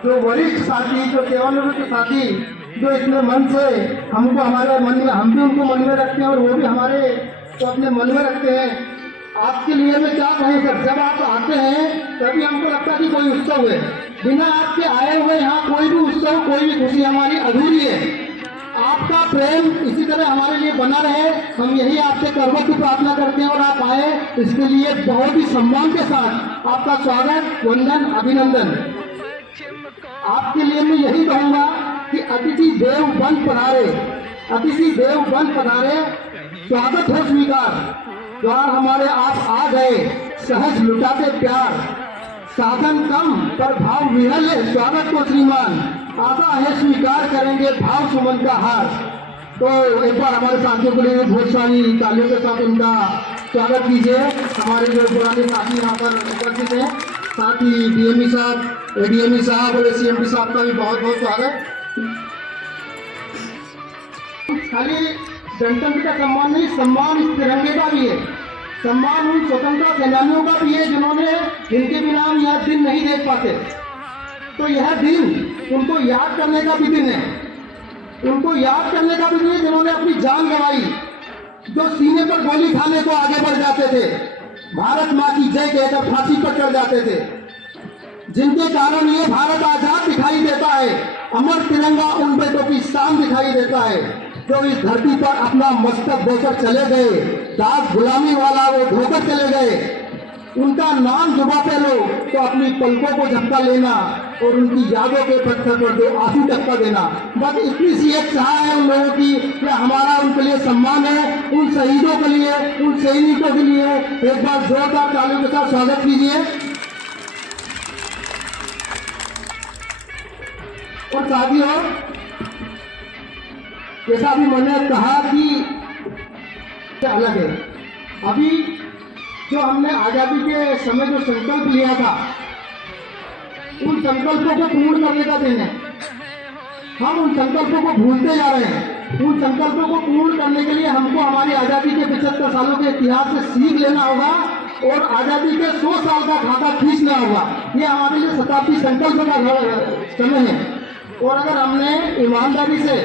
जो वरिष्ठ साथी, जो सेवानिवृत्त साथी, जो इतने मन से हमको, हमारे मन में, हम भी उनको मन में रखते हैं और वो भी हमारे को अपने मन में रखते हैं. आपके लिए मैं क्या कहूँ सर, जब आप आते हैं तभी हमको लगता है कि कोई उत्सव है. बिना आपके आए हुए यहाँ कोई भी उत्सव, कोई भी खुशी हमारी अधूरी है. आपका प्रेम इसी तरह हमारे लिए बना रहे, हम यही आपसे करवट की प्रार्थना करते हैं. और आप आए, इसके लिए बहुत ही सम्मान के साथ आपका स्वागत, वंदन, अभिनंदन. आपके लिए मैं यही कहूँगा कि अतिथि देव बन पधारे, अतिथि देव बन पधारे, स्वागत हो स्वीकार. द्वार हमारे आप आ गए, सहज लुटाते प्यार, साधन कम पर भाव विरल है, स्वागत को श्रीमान. आशा है स्वीकार करेंगे भाव सुमन का हार. तो एक बार हमारे साथियों के लिए बहुत सारी तालियों के साथ उनका स्वागत कीजिए। हमारे जो पुराने साथी यहाँ पर उपस्थित हैं, साथ ही डीएमई साहब, एडीएमई साहब और सीएमडी साहब का भी बहुत बहुत स्वागत। खाली गणतंत्र का सम्मान नहीं, सम्मान इस तिरंगे का भी है, सम्मान उन स्वतंत्रता सेनानियों का भी है जिन्होंने, जिनके बिना हम यह दिन नहीं देख पाते। तो यह दिन उनको याद करने का भी दिन है, उनको याद करने का भी दिन है जिन्होंने अपनी जान गंवाई, जो सीने पर गोली खाने को आगे बढ़ जाते थे, भारत माँ की जय कहकर फांसी पर चढ़ जाते थे, जिनके कारण ये भारत आजाद दिखाई देता है। अमर तिरंगा उन बेटों की शान दिखाई देता है जो इस धरती पर अपना मस्तक देकर चले गए, दास गुलामी वाला वो धोकर चले गए। उनका नाम जुबा पे लो तो अपनी पलकों को झपका लेना और उनकी यादों के पत्थर पर दो आंसू टपका देना। बस इतनी सी एक चाह है उन लोगों की कि हमारा उनके लिए सम्मान है। उन शहीदों के लिए, उन सैनिकों के लिए एक बार जोरदार तालियों के साथ स्वागत कीजिए। और साथियों, जैसा अभी मैंने कहा कि अलग है, अभी जो हमने आजादी के समय जो संकल्प लिया था, उन संकल्पों को पूर्ण करने का दिन है। हम उन संकल्पों को भूलते जा रहे हैं। उन संकल्पों को पूर्ण करने के लिए हमको हमारी आजादी के 75 सालों के इतिहास से सीख लेना होगा और आजादी के 100 साल का खाता खींचना होगा। ये हमारे लिए शताब्दी संकल्प का समय है। और अगर हमने ईमानदारी से,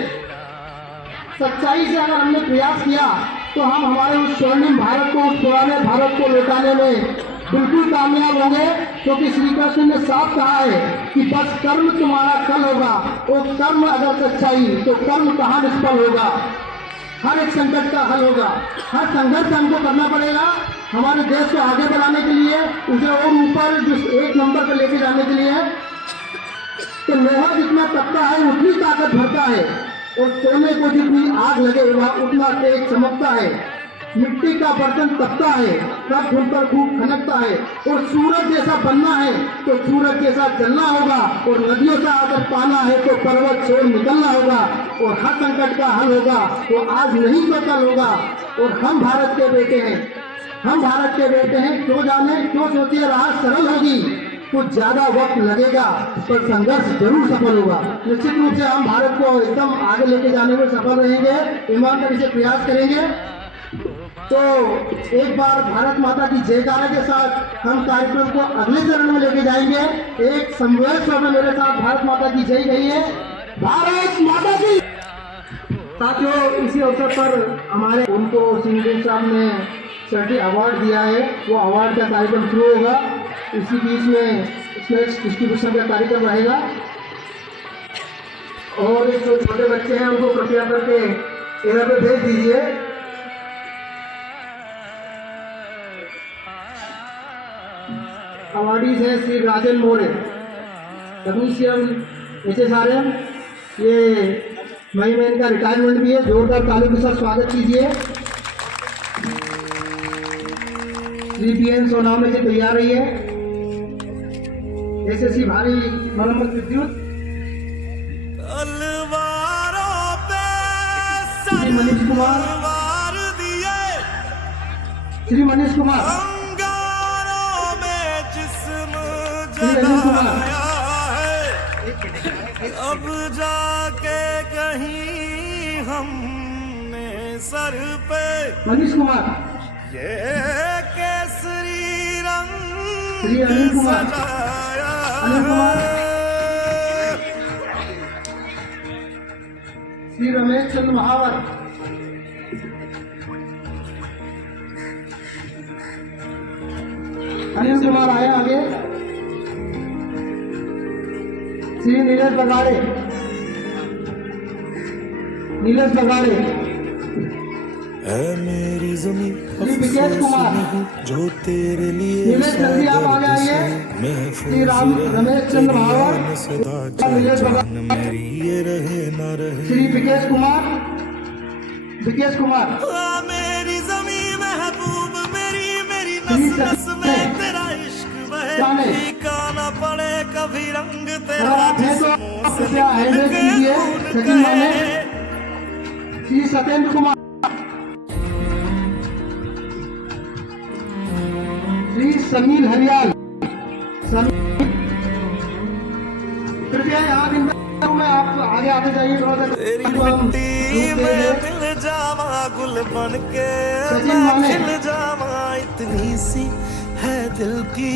सच्चाई से अगर हमने प्रयास किया तो हम हमारे उस स्वर्णिम भारत को, उस पुराने भारत को लौटाने में बिल्कुल कामयाब होंगे। क्योंकि श्री कृष्ण ने साफ कहा है कि बस कर्म तुम्हारा कल होगा, और कर्म अगर सच्चाई तो कर्म कहाँ निष्फल होगा। हर एक संकट का हल होगा, हर संघर्ष हमको करना पड़ेगा हमारे देश को आगे बढ़ाने के लिए, उसे और ऊपर जिस एक नंबर पर लेके जाने के लिए। तो लोहा जितना तपता है उतनी ताकत भरता है, और सोने को जितनी आग लगेगा उतना तेज चमकता है। मिट्टी का बर्तन तपता है तब धुलकर खूब खनकता है, और सूरज जैसा बनना है तो सूरज जैसा जलना होगा, और नदियों से आकर पाना है तो पर्वत छोड़ निकलना होगा, और हर संकट का हल होगा तो आज नहीं तो कल होगा। और हम भारत के बेटे हैं, हम भारत के बेटे हैं। क्यों जाने, क्यों सोचिए राह सरल होगी, कुछ ज्यादा वक्त लगेगा पर संघर्ष जरूर सफल होगा। निश्चित रूप से हम भारत को एकदम आगे लेके जाने में सफल रहेंगे, ईमानदारी से प्रयास करेंगे। तो एक बार भारत माता की जयकारा के साथ हम कार्यक्रम को अगले चरण में लेके जाएंगे। एक समवेत स्वर में मेरे साथ भारत माता की जय गई है, भारत माता की। साथियों, इसी अवसर पर हमारे उनको सिंह साहब ने सर्टी अवार्ड दिया है, वो अवार्ड का कार्यक्रम शुरू होगा। इसी बीच में स्नैक्स डिस्ट्रीब्यूशन का कार्यक्रम रहेगा, और जो छोटे बच्चे हैं उनको कृपया करके इधर पे भेज दीजिए। अवार्डीज हैं श्री राजन मौर्य, टेक्नीशियन HSRM, ये मई में इनका रिटायरमेंट भी है। जोरदार तालियों के साथ स्वागत कीजिए। श्री PN सोनावणे से तैयार रही है। SSC भारी मरम्मत विद्युत, श्री मनीष कुमार, श्री मनीष कुमार, श्री अनिल कुमार, अब जाके कहीं हमने सर पे मनीष कुमार, ये केसरी रंग श्री अनिल कुमार, अनिल कुमार, श्री रमेश चंद्र महावर, अनिल कुमार आए आगे, श्री नीरज बगाड़े, नीरज बगाड़े, है मेरी जमीन श्री विकेश कुमार, जो तेरे लिए नीरज नंदी आप आगे आइए, श्री राम रमेश चंद्र महावर, नीरज बगाड़े, मेरी ये रहे न रहे श्री विकेश कुमार, विकेश कुमार, मेरी जमीन महबूब मेरी मेरी श्री नस नस सचिन में तेरा इश्क जाने। बहे फीका पड़े कभी रंग अगर तेरा आप हैं तो आप कृपया हैंडल कीजिए। सचिन भाई ने श्री सत्येंद्र कुमार, श्री समीर हरियाल, कृपया यहाँ दिन में आप आगे आते जाइए थोड़ा सा। तेरी तो हम मिट्टी रुकते में हैं। मिल जावा गुल बन के सचिन मैं माने। खिल जावा, इतनी सी है दिल की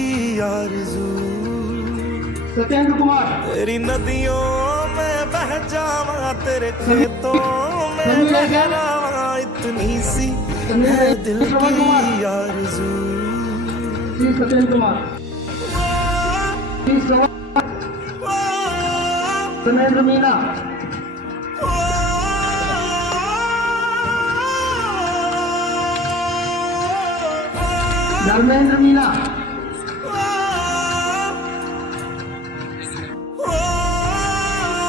आरज़ू। सत्येंद्र कुमार, तेरी नदियों में बह जावा, तेरे खेतों में समीर है क्या? लहरावा, इतनी सी समीर है है, दिल श्रवण कुमार। की आरज़ू। श्री सत्येंद्र कुमार, श्री धर्मेंद्र मीना, धर्मेंद्र मीना,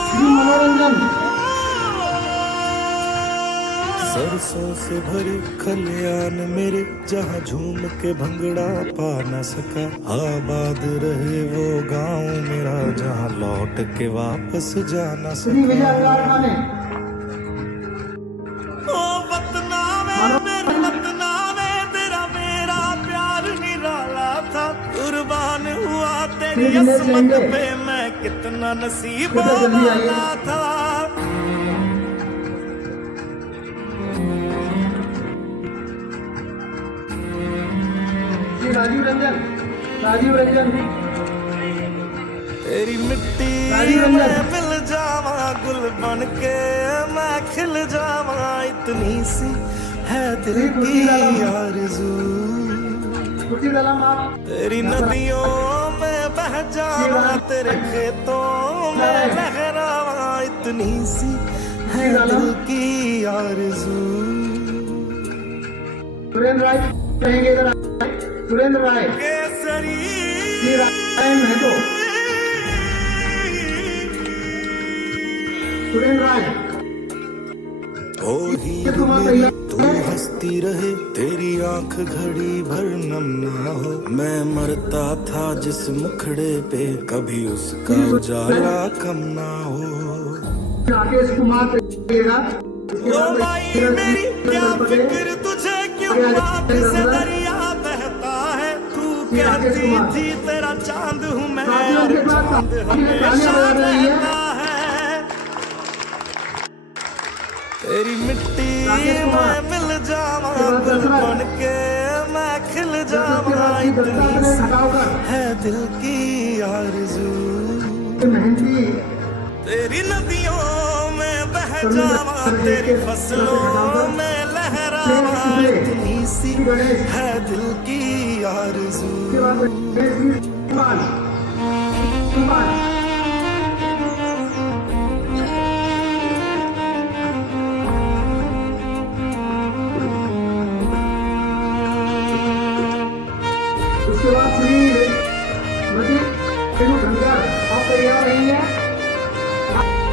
श्री मनोरंजन, सरसों से भरे खलियान मेरे, जहाँ झूम के भंगड़ा पा न सका। आबाद रहे वो गांव मेरा, जहाँ लौट के वापस जा न श्री विजय सका। अग्रवाल खाने, ओ वतना में मेरे वतना में तेरा मेरा प्यार निराला था। कुर्बान हुआ तेरी श्री दिनेश असमत लेंगे। पे, मैं कितना नसीब बेटा जल्दी आइए। वाला था। श्री राजीव रंजन, राजीव रंजन, तेरी मिट्टी राजीव में रंजन। मिल जावा गुल बन के, मैं खिल जावा, इतनी सी है दिल श्री की कुर्सी लाला। आरज़ू। कुर्सी दलम आप, तेरी नदियों में बह जावा, तेरे खेतों में लहरावा, इतनी सी है दिल की आरज़ू। सुरेंद्र राय रहेंगे इधर, सुरेंद्र राय, केसरी श्री राय महतो, सुरेंद्र राय, ओ हीर मेरी तू हंसती रहे, तेरी आंख घड़ी भर नम ना हो। मैं मरता था जिस मुखड़े पे, कभी उसका उजाला कम ना हो। राकेश कुमार रहेगा, ओ भाई मेरी क्या फिक्र तुझे, क्यों आँख से दरिया बहता है। तू कहती थी तेरा चांद हूँ मैं, और चांद हमेशा रहता है। तेरी मिट्टी में मिल जावा गुल बन के, मैं खिल जावा, इतनी सी है दिल की आरज़ू। मेहंदी, तेरी नदियों में बह जावा, तेरी फसलों में लहरावा, इतनी सी है दिल की आरज़ू। उसके बाद कुमार, कुमार, उसके बाद श्री रेणु धनगर, आप तैयार रहिए,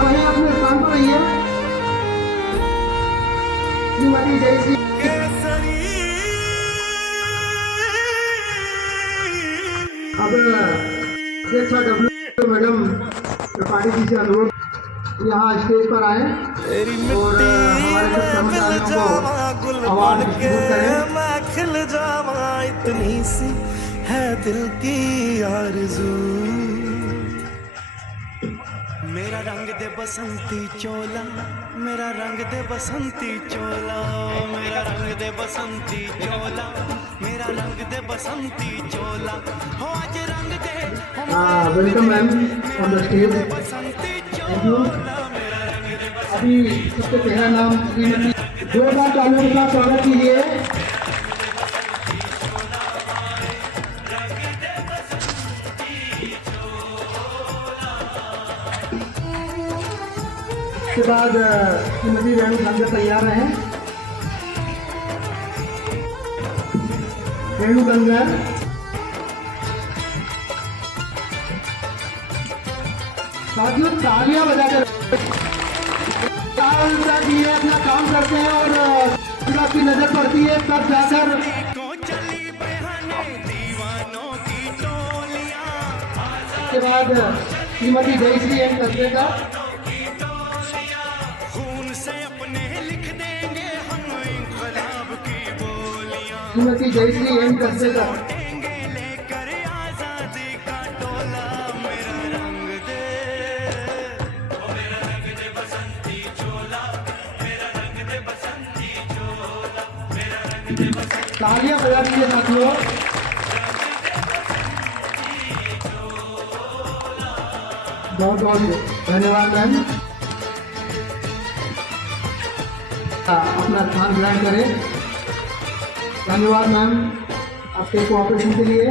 वहीं अपने स्थान पर रहिए। श्रीमती जयश्री, केसरी अब अध्यक्षा डब्ल्यू मैडम त्रिपाठी जी से अनुरोध यहाँ स्टेज पर आए तेरी और मिट्टी हमारे में मिल सब जावा कर्मचारियों गुल को अवार्ड बन के, डिस्ट्रीब्यूट करें। मैं खिल जावा, इतनी सी है दिल की आरज़ू। मेरा रंग दे बसंती चोला, मेरा रंग दे बसंती चोला, मेरा रंग दे बसंती चोला, मेरा रंग दे बसंती चोला, हो आज रंग दे welcome ma'am on the stage. बसंती थैंक यू। चोला, मेरा रंग दे अभी सबसे पहला नाम श्रीमती, जोरदार तालियों के साथ स्वागत कीजिए। उसके बाद श्रीमती रेणु धनगर तैयार हैं। रेणु धनगर, साथियों तालियां बजाकर ये अपना काम करते हैं और जब आपकी नजर पड़ती है तब जाकर उसके बाद श्रीमती जयश्री एम कस्बे का खून से अपने लिख दे श्रीमती जयश्री एम कसबेकर। तालियां बजा दीजिए साथियों। बहुत बहुत धन्यवाद मैम। अपना स्थान ग्रहण करें। धन्यवाद मैम आपके कोऑपरेशन के लिए।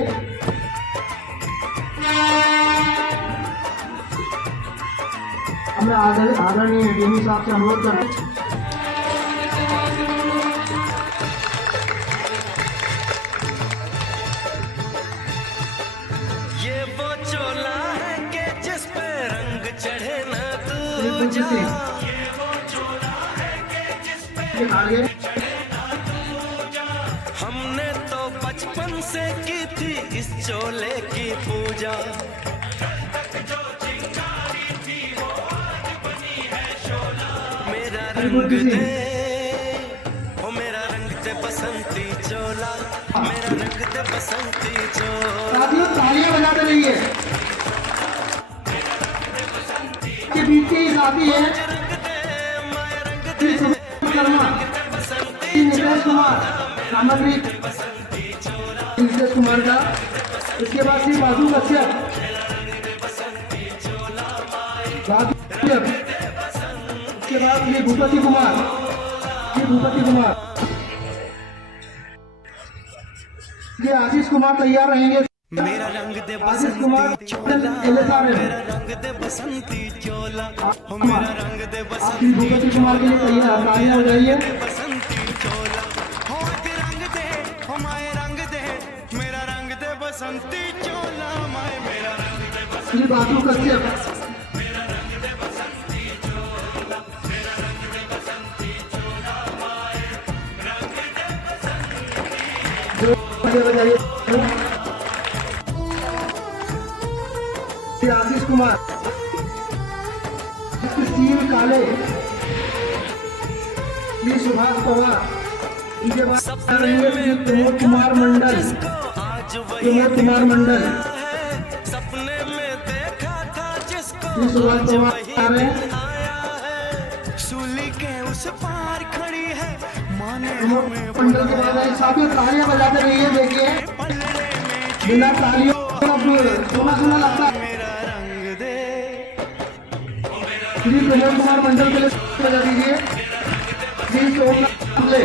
हमें आदरणीय डीएम साहब से अनुरोध करते हैं। हमने तो बचपन से की थी इस चोले की पूजा। मेरा रंग दे, ओ मेरा रंग दे बसंती चोला, मेरा रंग दे बसंती चोला। साथियों तालियां बजाते रहिए। के बीच के ही साथी है शर्मा, नीतीश कुमार, सामग्री नीतीश कुमार का। इसके बाद श्री बाजू कश्यप, इसके बाद श्री भूपति कुमार, ये आशीष कुमार तैयार रहेंगे। मेरा रंग दे आशीष कुमार LSR मेरा रंग दे बसंती चोला, ओ मेरा रंग दे श्री भूपति कुमार के लिए तैयार तालियां हो जाइए। बसंती चोला, हो के रंग दे, हो माए रंग दे, मेरा रंग दे बसंती चोला, माए मेरा रंग दे बसंती। श्री बाजू कश्यप, श्री आशीष कुमार, सील काले, श्री सुभाष पवार, इनके बाद प्रमोद कुमार मंडल, सपने में देखा था जिसको श्री सुभाष पवार आ रहे हैं। सूली के उस पार खड़ी है माने प्रमोद मंडल के बाद आए। साथियों तालियां बजाते रहिए। देखिए बिना तालियों अब सोना लगता है। श्री प्रमोद कुमार मंडल के लिए बजा दीजिए। श्री सोमनाथ कामले,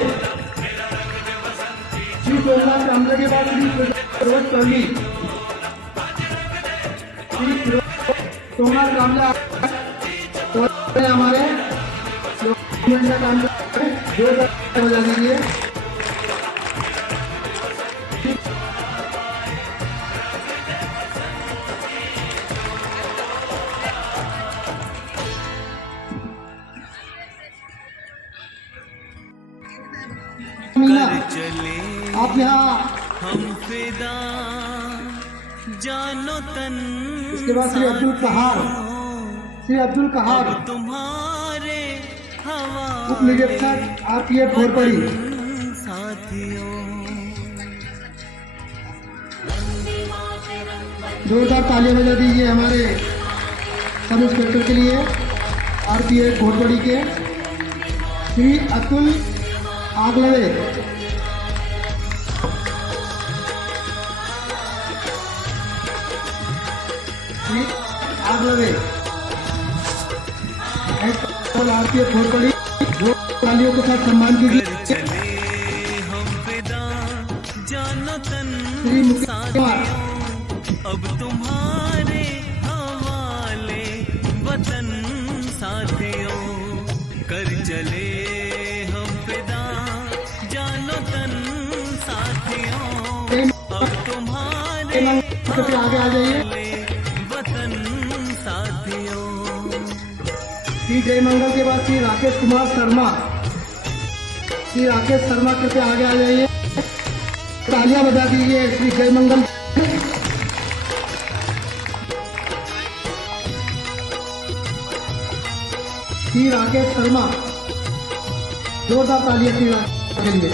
श्री सोमनाथ कामले के बाद श्री फिरोज कहली, श्री सोमनाथ कामले हमारे काम बजा दीजिए। आप यहाँ हम फिदा जानो तन। इसके बाद श्री अब्दुल कहार, तुम्हारे हवा उप निरीक्षक RPF घोरपड़ी। साथियों जोरदार तालियां बजा दीजिए हमारे सब इंस्पेक्टर के लिए RPF घोरपड़ी के। श्री अतुल आगलवे, RPF घोरपड़ी, तालियों के साथ सम्मान कीजिए। हम फिदा जानो तन श्री मुकेश कुमार, अब तुम्हारे हवाले वतन साथियों। कर चले हम फिदा जानो तन साथियों, अब तुम्हारे आगे आ जाइए। वतन साथियों। श्री जय मंगल के बाद श्री राकेश कुमार शर्मा, श्री राकेश शर्मा कृपया आगे आ जाइए। तालियां बजा दीजिए श्री जय मंगल। श्री राकेश शर्मा, जोरदार तालियां श्री राकेश के लिए।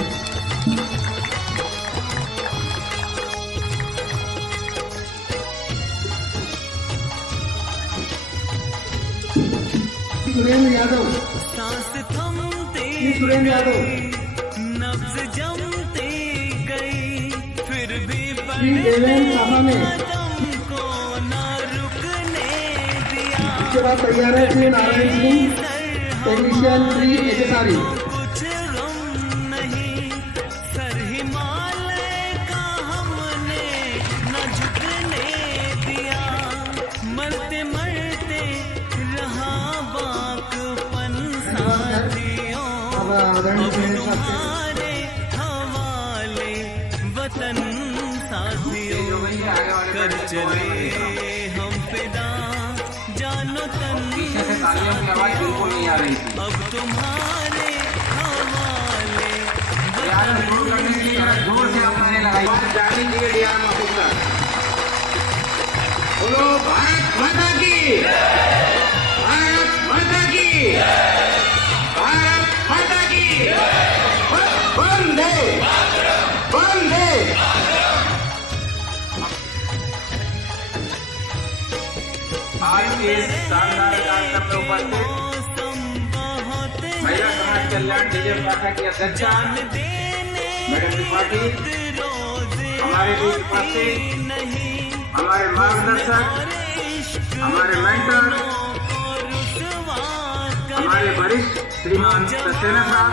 सुरेंद्र यादव, सुरेंद्र यादव, श्री देवेंद्र सामाने, इसके बाद तैयार है श्री नारायण सिंह, टेक्नीशियन श्री एचएसआरई। वतन साथियों कर चले हम फिदा जानो तन पीछे से तालियों की आवाज बिल्कुल नहीं आ रही थी। अब तुम्हारे हवाले यार जोर करने के लिए जरा जोर से आप मैंने लगाई जाने के लिए डियार माफूका। बोलो भारत माता की, भारत माता की, भारत माता की, वंदे वंदे। आज के शानदार कार्यक्रम में उपस्थित महिला समाज कल्याण डीजे पाठक की अध्यक्षा मैडम त्रिपाठी, हमारे बीच उपस्थित हमारे मार्गदर्शक, हमारे मेंटर, हमारे वरिष्ठ श्रीमान सक्सेना साहब,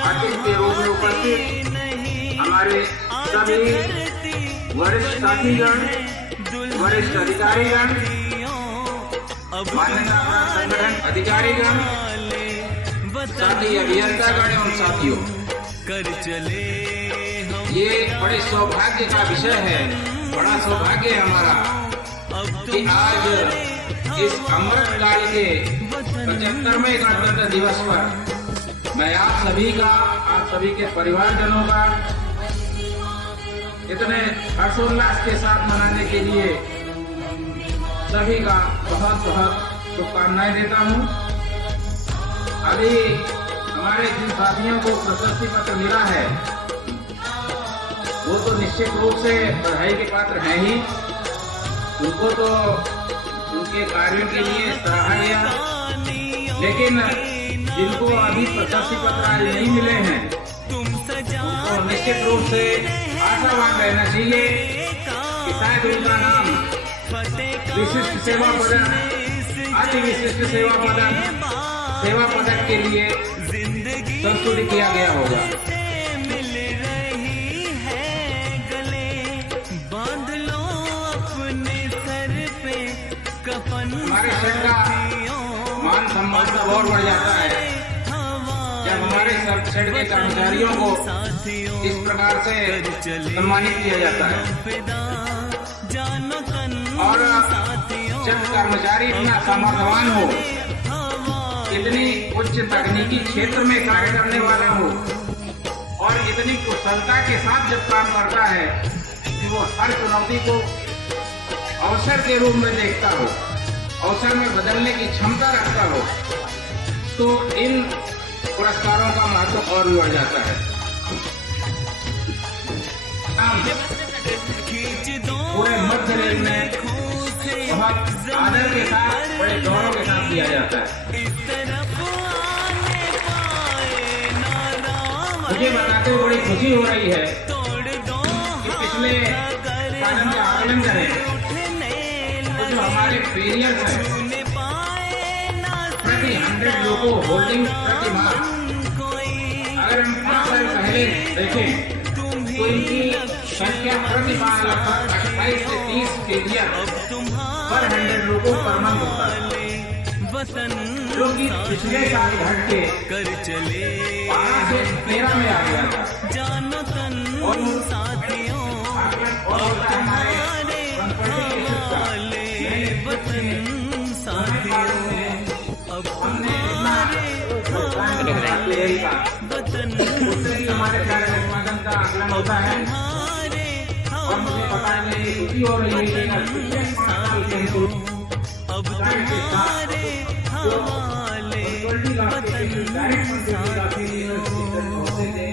अतिथि के रूप में उपस्थित हमारे सभी वरिष्ठ साथीगण, वरिष्ठ अधिकारीगण, मान्यता प्राप्त संगठन अधिकारीगण, साथी अभियंतागण एवं साथियों, कर चले ये बड़े सौभाग्य का विषय है, बड़ा सौभाग्य है हमारा कि आज इस अमृत काल के 75वें गणतंत्र दिवस पर मैं आप सभी का, आप सभी के परिवारजनों का इतने हर्षोल्लास के साथ मनाने के लिए सभी का बहुत बहुत शुभकामनाएं देता हूं। अभी हमारे जिन साथियों को प्रशस्ति पत्र मिला है वो तो निश्चित रूप से बधाई के पात्र हैं ही, उनको तो उनके कार्यों के लिए सराहा गया, लेकिन जिनको अभी प्रशस्ति पत्र आज नहीं मिले हैं उनको निश्चित रूप से आशावान रहना चाहिए कि शायद उनका नाम विशिष्ट सेवा पदक, अति विशिष्ट सेवा पदक के लिए संशोधित किया गया होगा। हमारे शहर का मान सम्मान तो और बढ़ जाता है जब हमारे शहर के कर्मचारियों को इस प्रकार से सम्मानित किया जाता है, और जब कर्मचारी इतना सामर्थ्यवान हो, इतनी उच्च तकनीकी क्षेत्र में कार्य करने वाला हो और इतनी कुशलता के साथ जब काम करता है कि वो हर चुनौती को अवसर के रूप में देखता हो, अवसर में बदलने की क्षमता रखता हो, तो इन पुरस्कारों का महत्व और भी बढ़ जाता है। पूरे मध्य रेल में बहुत आदर के साथ, बड़े गौरव के साथ किया जाता है। मुझे बताते हुए बड़ी खुशी हो रही है कि पिछले साधन का आकलन करें तो जो हमारे पेरियर्स हैं प्रति 100 लोगों होल्डिंग प्रति माह, अगर हम 5 साल पहले देखें तो इनकी संख्या प्रति माह लगभग 28 से 30 पेरियर पर 100 लोगों पर मंथ होता है, जो कि पिछले साल घट के 12 से 13 में आ गया था। और होता है हमारे हमने उससे हमारे कार्यक्रम का आकलन होता है, और मुझे पता है खुशी हो रही है कि पिछले 5 साल के हेतु के साथ जो 20 लाख के डायरेक्ट होते थे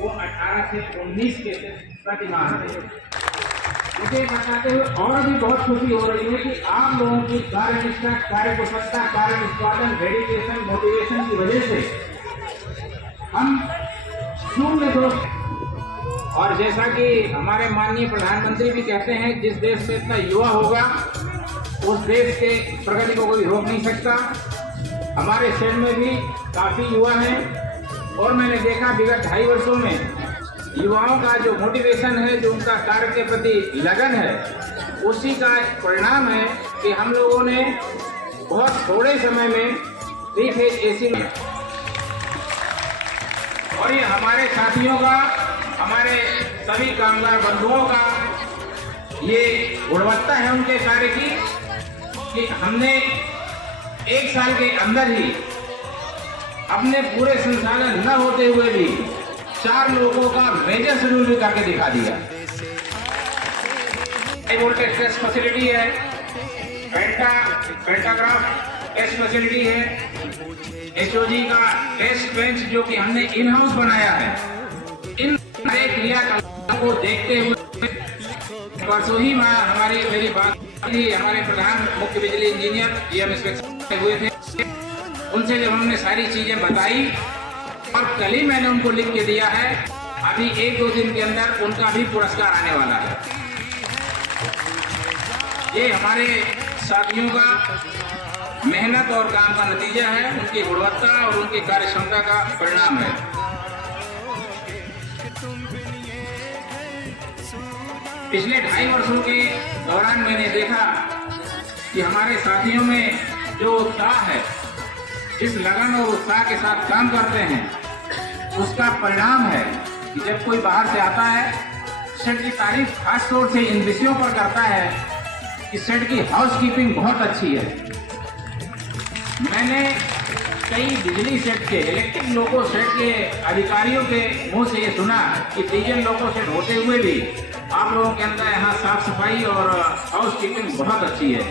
वो 18 से 19 के प्रति माह थे। मुझे बताते हुए और भी बहुत खुशी हो रही है कि आप लोगों की कार्यनिष्ठा, कार्यकुशलता, कार्य निष्पादन, डेडिकेशन, मोटिवेशन की वजह से हम शून्य दोष। और जैसा कि हमारे माननीय प्रधानमंत्री भी कहते हैं, जिस देश में इतना युवा होगा उस देश के प्रगति को कोई रोक नहीं सकता। हमारे शहर में भी काफी युवा हैं और मैंने देखा विगत 2.5 वर्षों में युवाओं का जो मोटिवेशन है, जो उनका कार्य के प्रति लगन है, उसी का परिणाम है कि हम लोगों ने बहुत थोड़े समय में 3 फेज एसी में, और ये हमारे साथियों का, हमारे सभी कामगार बंधुओं का ये गुणवत्ता है उनके कार्य की कि हमने 1 साल के अंदर ही अपने पूरे संसाधन न होते हुए भी 4 लोगों का मेजर शेड्यूल भी करके दिखा दिया। हाई वोल्टेज टेस्ट फैसिलिटी है, पेंटाग्राफ टेस्ट फैसिलिटी है, HOG का टेस्ट बेंच जो कि हमने इन हाउस बनाया है। इन सारे क्रियाकलापों को देखते हुए परसों ही हमारी मेरी बात थी, हमारे प्रधान मुख्य बिजली इंजीनियर GM इंस्पेक्टर हुए थे, उनसे जब हमने सारी चीजें बताई और कल ही मैंने उनको लिख के दिया है, अभी 1-2 दिन के अंदर उनका भी पुरस्कार आने वाला है। ये हमारे साथियों का मेहनत और काम का नतीजा है, उनकी गुणवत्ता और उनकी कार्य क्षमता का परिणाम है। पिछले 2.5 वर्षों के दौरान मैंने देखा कि हमारे साथियों में जो उत्साह है, जिस लगन और उत्साह के साथ काम करते हैं, उसका परिणाम है कि जब कोई बाहर से आता है, सेट की तारीफ खास तौर से इन विषयों पर करता है कि सेट की हाउसकीपिंग बहुत अच्छी है। मैंने कई बिजली सेट के, इलेक्ट्रिक लोको सेट के अधिकारियों के मुंह से ये सुना कि डीजल लोको सेट होते हुए भी आप लोगों के अंदर यहाँ साफ सफाई और हाउसकीपिंग बहुत अच्छी है,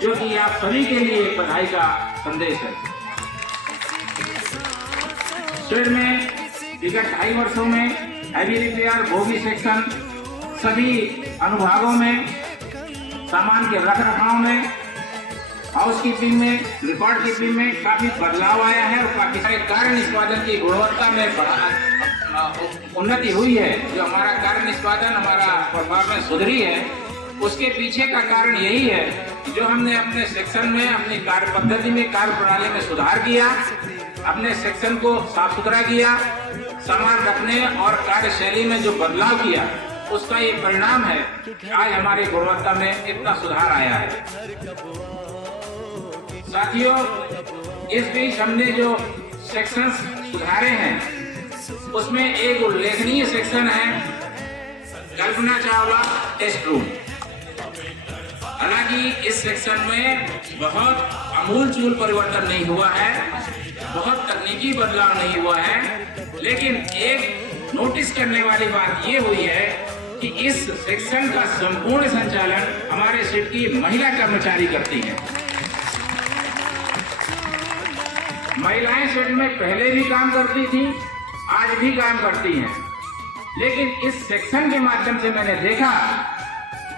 जो कि आप सभी के लिए एक बधाई का संदेश है। शहर में विगत 2.5 वर्षों में हैवी रिपेयर, बोगी सेक्शन, सभी अनुभागों में, सामान के रख रखाव में, हाउस कीपिंग में, रिकॉर्ड कीपिंग में काफी बदलाव आया है और काफी सारे कार्य निष्पादन की गुणवत्ता में उन्नति हुई है। जो हमारा कार्य निष्पादन, हमारा परफॉर्मेंस सुधरी है, उसके पीछे का कारण यही है कि जो हमने अपने सेक्शन में, अपनी कार्य पद्धति में, कार्य प्रणाली में सुधार किया, अपने सेक्शन को साफ सुथरा किया, सामान रखने और कार्यशैली में जो बदलाव किया, उसका ये परिणाम है कि आज हमारी गुणवत्ता में इतना सुधार आया है। साथियों, इस बीच हमने जो सेक्शंस सुधारे हैं, उसमें एक उल्लेखनीय सेक्शन है कल्पना चावला टेस्ट रूम। हालांकि इस सेक्शन में बहुत आमूलचूल परिवर्तन नहीं हुआ है, बहुत तकनीकी बदलाव नहीं हुआ है, लेकिन एक नोटिस करने वाली बात ये हुई है कि इस सेक्शन का संपूर्ण संचालन हमारे सेट की महिला कर्मचारी करती हैं। महिलाएं सेट में पहले भी काम करती थी, आज भी काम करती हैं, लेकिन इस सेक्शन के माध्यम से मैंने देखा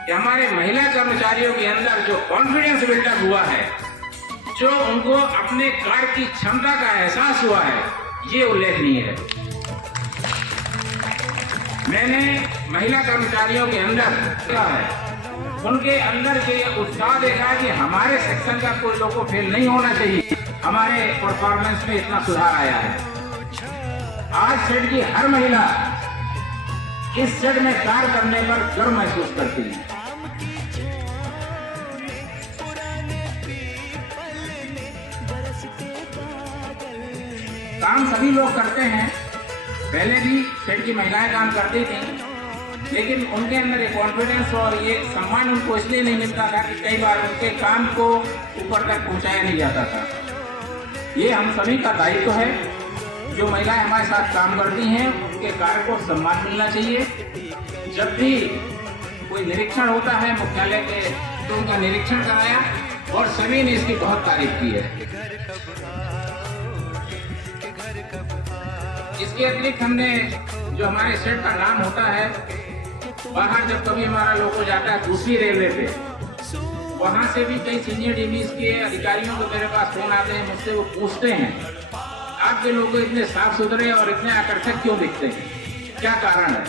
कि हमारे महिला कर्मचारियों के अंदर जो कॉन्फिडेंस बिल्डअप हुआ है, जो उनको अपने कार्य की क्षमता का एहसास हुआ है, ये उल्लेखनीय है। मैंने महिला कर्मचारियों के अंदर देखा है, उनके अंदर के उत्साह देखा कि हमारे सेक्शन का कोई लोगों को फेल नहीं होना चाहिए, हमारे परफॉर्मेंस में इतना सुधार आया है। आज सेट की हर महिला इस सेट में कार्य करने पर गर्व महसूस करती है। काम सभी लोग करते हैं, पहले भी सेट की महिलाएं काम करती थी, लेकिन उनके अंदर ये कॉन्फिडेंस और ये सम्मान उनको इसलिए नहीं मिलता था कि कई बार उनके काम को ऊपर तक पहुंचाया नहीं जाता था। ये हम सभी का दायित्व है, जो महिलाएं हमारे साथ काम करती हैं उनके कार्य को सम्मान मिलना चाहिए। जब भी कोई निरीक्षण होता है मुख्यालय के, तो उनका निरीक्षण कराया और सभी ने इसकी बहुत तारीफ की है। इसके अतिरिक्त हमने जो हमारे सेट का नाम होता है बाहर जब कभी हमारा लोगो जाता है दूसरी रेलवे पे, वहाँ से भी कई सीनियर डिवीज के अधिकारियों को मेरे पास फोन आते हैं, मुझसे वो पूछते हैं आपके लोग इतने साफ सुथरे और इतने आकर्षक क्यों दिखते हैं, क्या कारण है।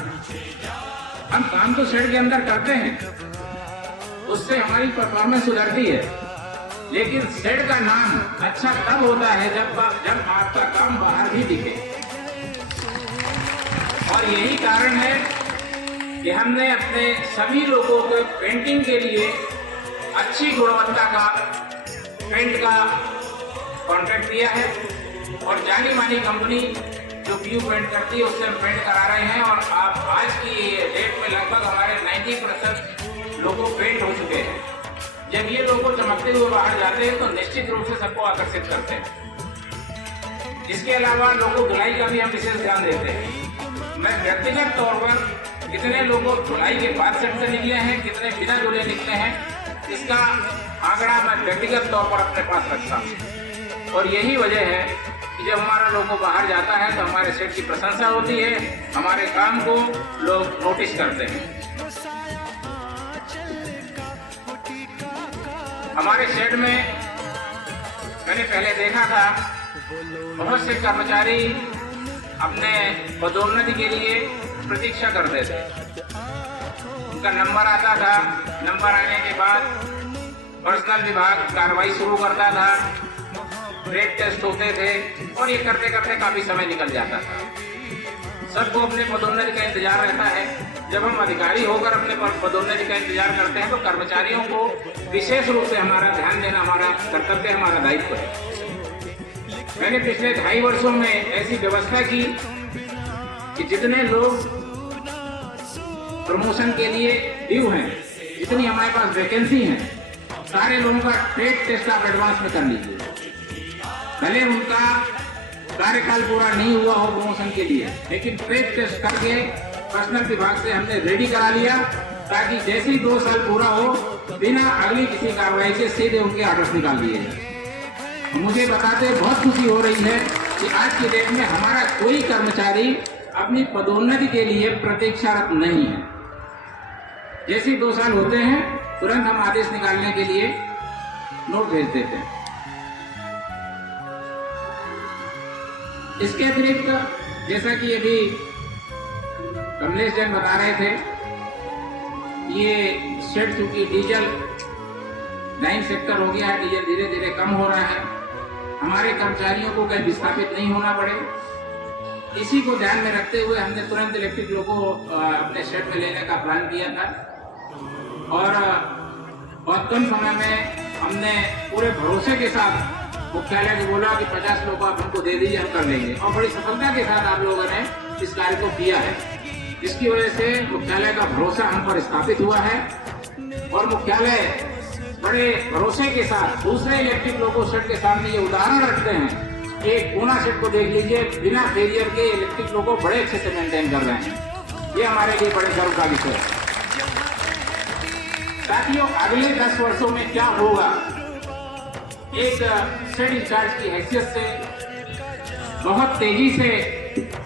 हम काम तो शेड के अंदर करते हैं, उससे हमारी परफॉर्मेंस सुधरती है, लेकिन शेड का नाम अच्छा तब होता है जब आपका काम बाहर भी दिखे। और यही कारण है कि हमने अपने सभी लोगों को पेंटिंग के लिए अच्छी गुणवत्ता का पेंट का कॉन्ट्रैक्ट दिया है और जानी मानी कंपनी जो व्यू पेंट करती है उससे हम पेंट करा रहे हैं। और आप आज की डेट में लगभग हमारे 90% लोगो पेंट हो चुके हैं। जब ये लोगो चमकते हुए बाहर जाते हैं तो निश्चित रूप से सबको आकर्षित करते हैं। इसके अलावा लोगों धुलाई का भी हम विशेष ध्यान देते हैं। मैं व्यक्तिगत तौर पर कितने लोगों धुलाई के बाद सेट से निकले हैं, कितने बिना धुले निकले हैं, इसका आंकड़ा मैं व्यक्तिगत तौर पर अपने पास रखता हूँ। और यही वजह है कि जब हमारा लोगो बाहर जाता है तो हमारे सेट की प्रशंसा होती है, हमारे काम को लोग नोटिस करते हैं। हमारे शेड में मैंने पहले देखा था बहुत से कर्मचारी अपने पदोन्नति के लिए प्रतीक्षा करते थे। उनका नंबर आता था, नंबर आने के बाद पर्सनल विभाग कार्रवाई शुरू करता था, ब्रेक टेस्ट होते थे और ये करते करते काफी समय निकल जाता था। सबको अपने पदोन्नति का इंतजार रहता है। जब हम अधिकारी होकर अपने पदोन्नति का इंतजार करते हैं तो कर्मचारियों को विशेष रूप से हमारा ध्यान देना हमारा कर्तव्य, हमारा दायित्व है। मैंने पिछले 2.5 वर्षों में ऐसी व्यवस्था की कि जितने लोग प्रमोशन के लिए ड्यू हैं, जितनी हमारे पास वैकेंसी हैं, सारे लोगों का ट्रेड टेस्ट आप एडवांस में कर लीजिए। भले उनका कार्यकाल पूरा नहीं हुआ हो प्रमोशन के लिए, लेकिन ट्रेड टेस्ट करके पर्सनल विभाग से हमने रेडी करा लिया ताकि जैसे ही 2 साल पूरा हो बिना अगली किसी कार्रवाई के सीधे उनके ऑर्डर्स निकाल दिए जाए। मुझे बताते बहुत खुशी हो रही है कि आज की डेट में हमारा कोई कर्मचारी अपनी पदोन्नति के लिए प्रतीक्षारत नहीं है। जैसे 2 साल होते हैं तुरंत हम आदेश निकालने के लिए नोट भेज देते हैं। इसके अतिरिक्त जैसा कि अभी कमलेश जैन बता रहे थे, ये शेड चूंकि डीजल 9 सेक्टर हो गया है, डीजल धीरे धीरे कम हो रहा है, हमारे कर्मचारियों को कहीं विस्थापित नहीं होना पड़े। इसी को ध्यान में रखते हुए हमने तुरंत इलेक्ट्रिक लोगों को अपने शेड में लेने का प्लान किया था और बहुत कम समय में हमने पूरे भरोसे के साथ मुख्यालय को बोला कि 50 लोग आप हमको दे दीजिए, हम कर लेंगे। और बड़ी सफलता के साथ आप लोगों ने इस कार्य को किया है, जिसकी वजह से मुख्यालय का भरोसा हम पर स्थापित हुआ है और मुख्यालय बड़े भरोसे के साथ दूसरे इलेक्ट्रिक लोगो सेट के सामने ये उदाहरण रखते हैं कि पूना सेट को देख लीजिए, बिना फेलियर के इलेक्ट्रिक लोगो बड़े अच्छे से मेंटेन कर रहे हैं। ये हमारे लिए बड़े गर्व का विषय है। साथियों, अगले 10 वर्षों में क्या होगा, एक सेट इंचार्ज की हैसियत से बहुत तेजी से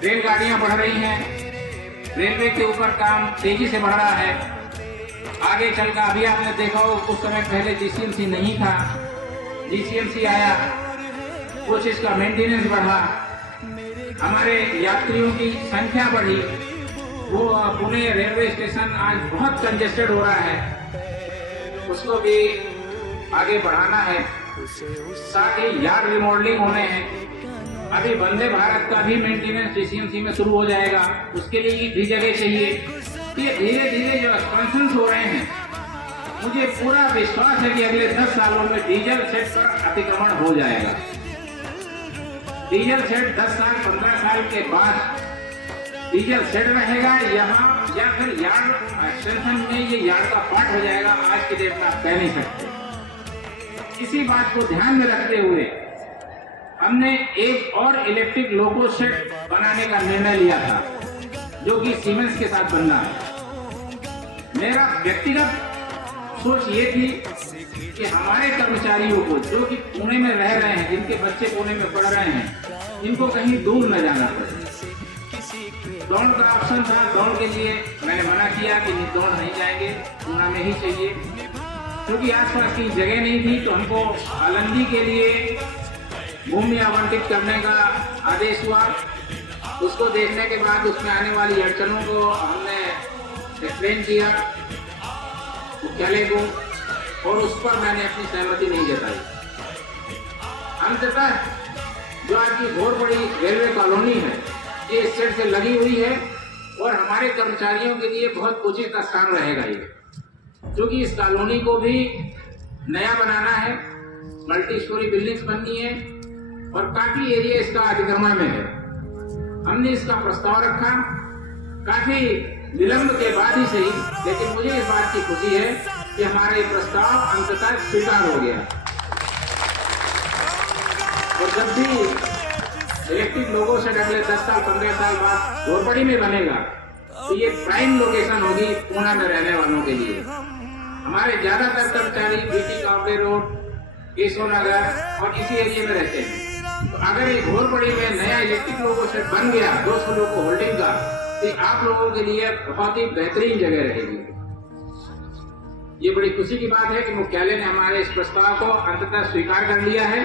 रेलगाड़ियां बढ़ रही हैं, रेलवे के ऊपर काम तेजी से बढ़ रहा है। आगे चलकर अभी आपने देखा हो कुछ समय पहले जीसीएमसी नहीं था, जीसीएमसी आया, कुछ इसका मेंटेनेंस बढ़ा, हमारे यात्रियों की संख्या बढ़ी, वो पुणे रेलवे स्टेशन आज बहुत कंजेस्टेड हो रहा है, उसको भी आगे बढ़ाना है। साथ ही यार्ड रिमॉडलिंग होने हैं। अभी वंदे भारत का भी मेंटेनेंस जीसीएमसी में शुरू हो जाएगा, उसके लिए भी जगह चाहिए। ये धीरे धीरे जो एक्सपेंशन हो रहे हैं, मुझे पूरा विश्वास है कि अगले 10 सालों में डीजल सेट पर अतिक्रमण हो जाएगा। डीजल सेट 10 साल 15 साल के बाद डीजल सेट रहेगा यहाँ, या फिर यार्ड एक्सटेंशन में ये यार्ड का पार्ट हो जाएगा, आज की डेट में आप कह नहीं सकते। इसी बात को ध्यान में रखते हुए हमने एक और इलेक्ट्रिक लोको सेट बनाने का निर्णय लिया था, जो कि सीमेंस के साथ बनना है। मेरा व्यक्तिगत सोच ये थी कि हमारे कर्मचारियों को जो कि पुणे में रह रहे हैं, जिनके बच्चे पुणे में पढ़ रहे हैं, इनको कहीं दूर न जाना पड़े। दौड़ का ऑप्शन था, दौड़ के लिए मैंने मना किया कि नहीं, दौड़ नहीं जाएंगे, पूना में ही चाहिए। क्योंकि आसपास की जगह नहीं थी तो हमको आलंदी के लिए भूमि आवंटित करने का आदेश हुआ। उसको देखने के बाद उसमें आने वाली अड़चनों को हमने एक्सप्लेन किया मुख्यालय को, और उस पर मैंने अपनी सहमति नहीं जताई। अंततः जो आज की बहुत बड़ी रेलवे कॉलोनी है, ये इस साइड से लगी हुई है और हमारे कर्मचारियों के लिए बहुत उचित स्थान रहेगा ये, क्योंकि इस कॉलोनी को भी नया बनाना है, मल्टी स्टोरी बिल्डिंग्स बननी है और काफी एरिया इसका अतिक्रमण में है। हमने इसका प्रस्ताव रखा काफी विलंब के बाद ही सही, लेकिन मुझे इस बात की खुशी है कि हमारा ये प्रस्ताव अंततः स्वीकार हो गया। और जब भी इलेक्ट्रिक लोगो से अगले 10 साल 15 साल बाद घोरपड़ी में बनेगा तो ये प्राइम लोकेशन होगी पूना में रहने वालों के लिए। हमारे ज्यादातर कर्मचारी बीटी कावड़े रोड, केशव नगर और इसी एरिया में रहते हैं। तो अगर ये घोरपड़ी में नया इलेक्ट्रिक लोगो सेट बन गया 200 लोगों होल्डिंग का, तो आप लोगों के लिए बहुत ही बेहतरीन जगह रहेगी। ये बड़ी खुशी की बात है कि मुख्यालय ने हमारे इस प्रस्ताव को अंततः स्वीकार कर लिया है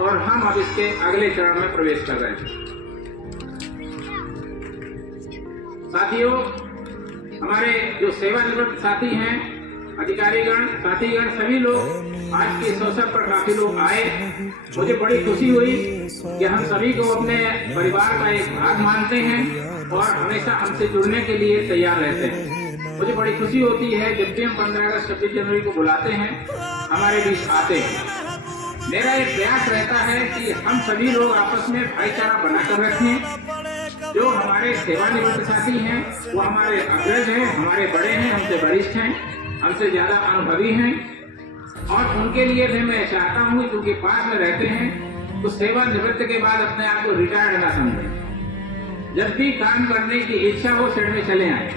और हम अब इसके अगले चरण में प्रवेश कर रहे हैं। साथियों, हमारे जो सेवानिवृत्त साथी हैं, अधिकारीगण, साथीगण, सभी लोग आज के इस अवसर पर काफी लोग आए। मुझे बड़ी खुशी हुई कि हम सभी को अपने परिवार का एक भाग मानते हैं और हमेशा हमसे जुड़ने के लिए तैयार रहते हैं। मुझे बड़ी खुशी होती है जब भी हम 15 अगस्त 26 जनवरी को बुलाते हैं, हमारे बीच आते हैं। मेरा एक प्रयास रहता है कि हम सभी लोग आपस में भाईचारा बनाकर रखें। जो हमारे सेवानिवृत्त साथी हैं वो हमारे अग्रज हैं, हमारे बड़े हैं, हमसे वरिष्ठ हैं, हमसे ज्यादा अनुभवी हैं और उनके लिए भी मैं चाहता हूँ क्योंकि पास में रहते हैं तो सेवानिवृत्त के बाद अपने आप को रिटायर्ड ना समझें। जब भी काम करने की इच्छा हो सेट में चले आए,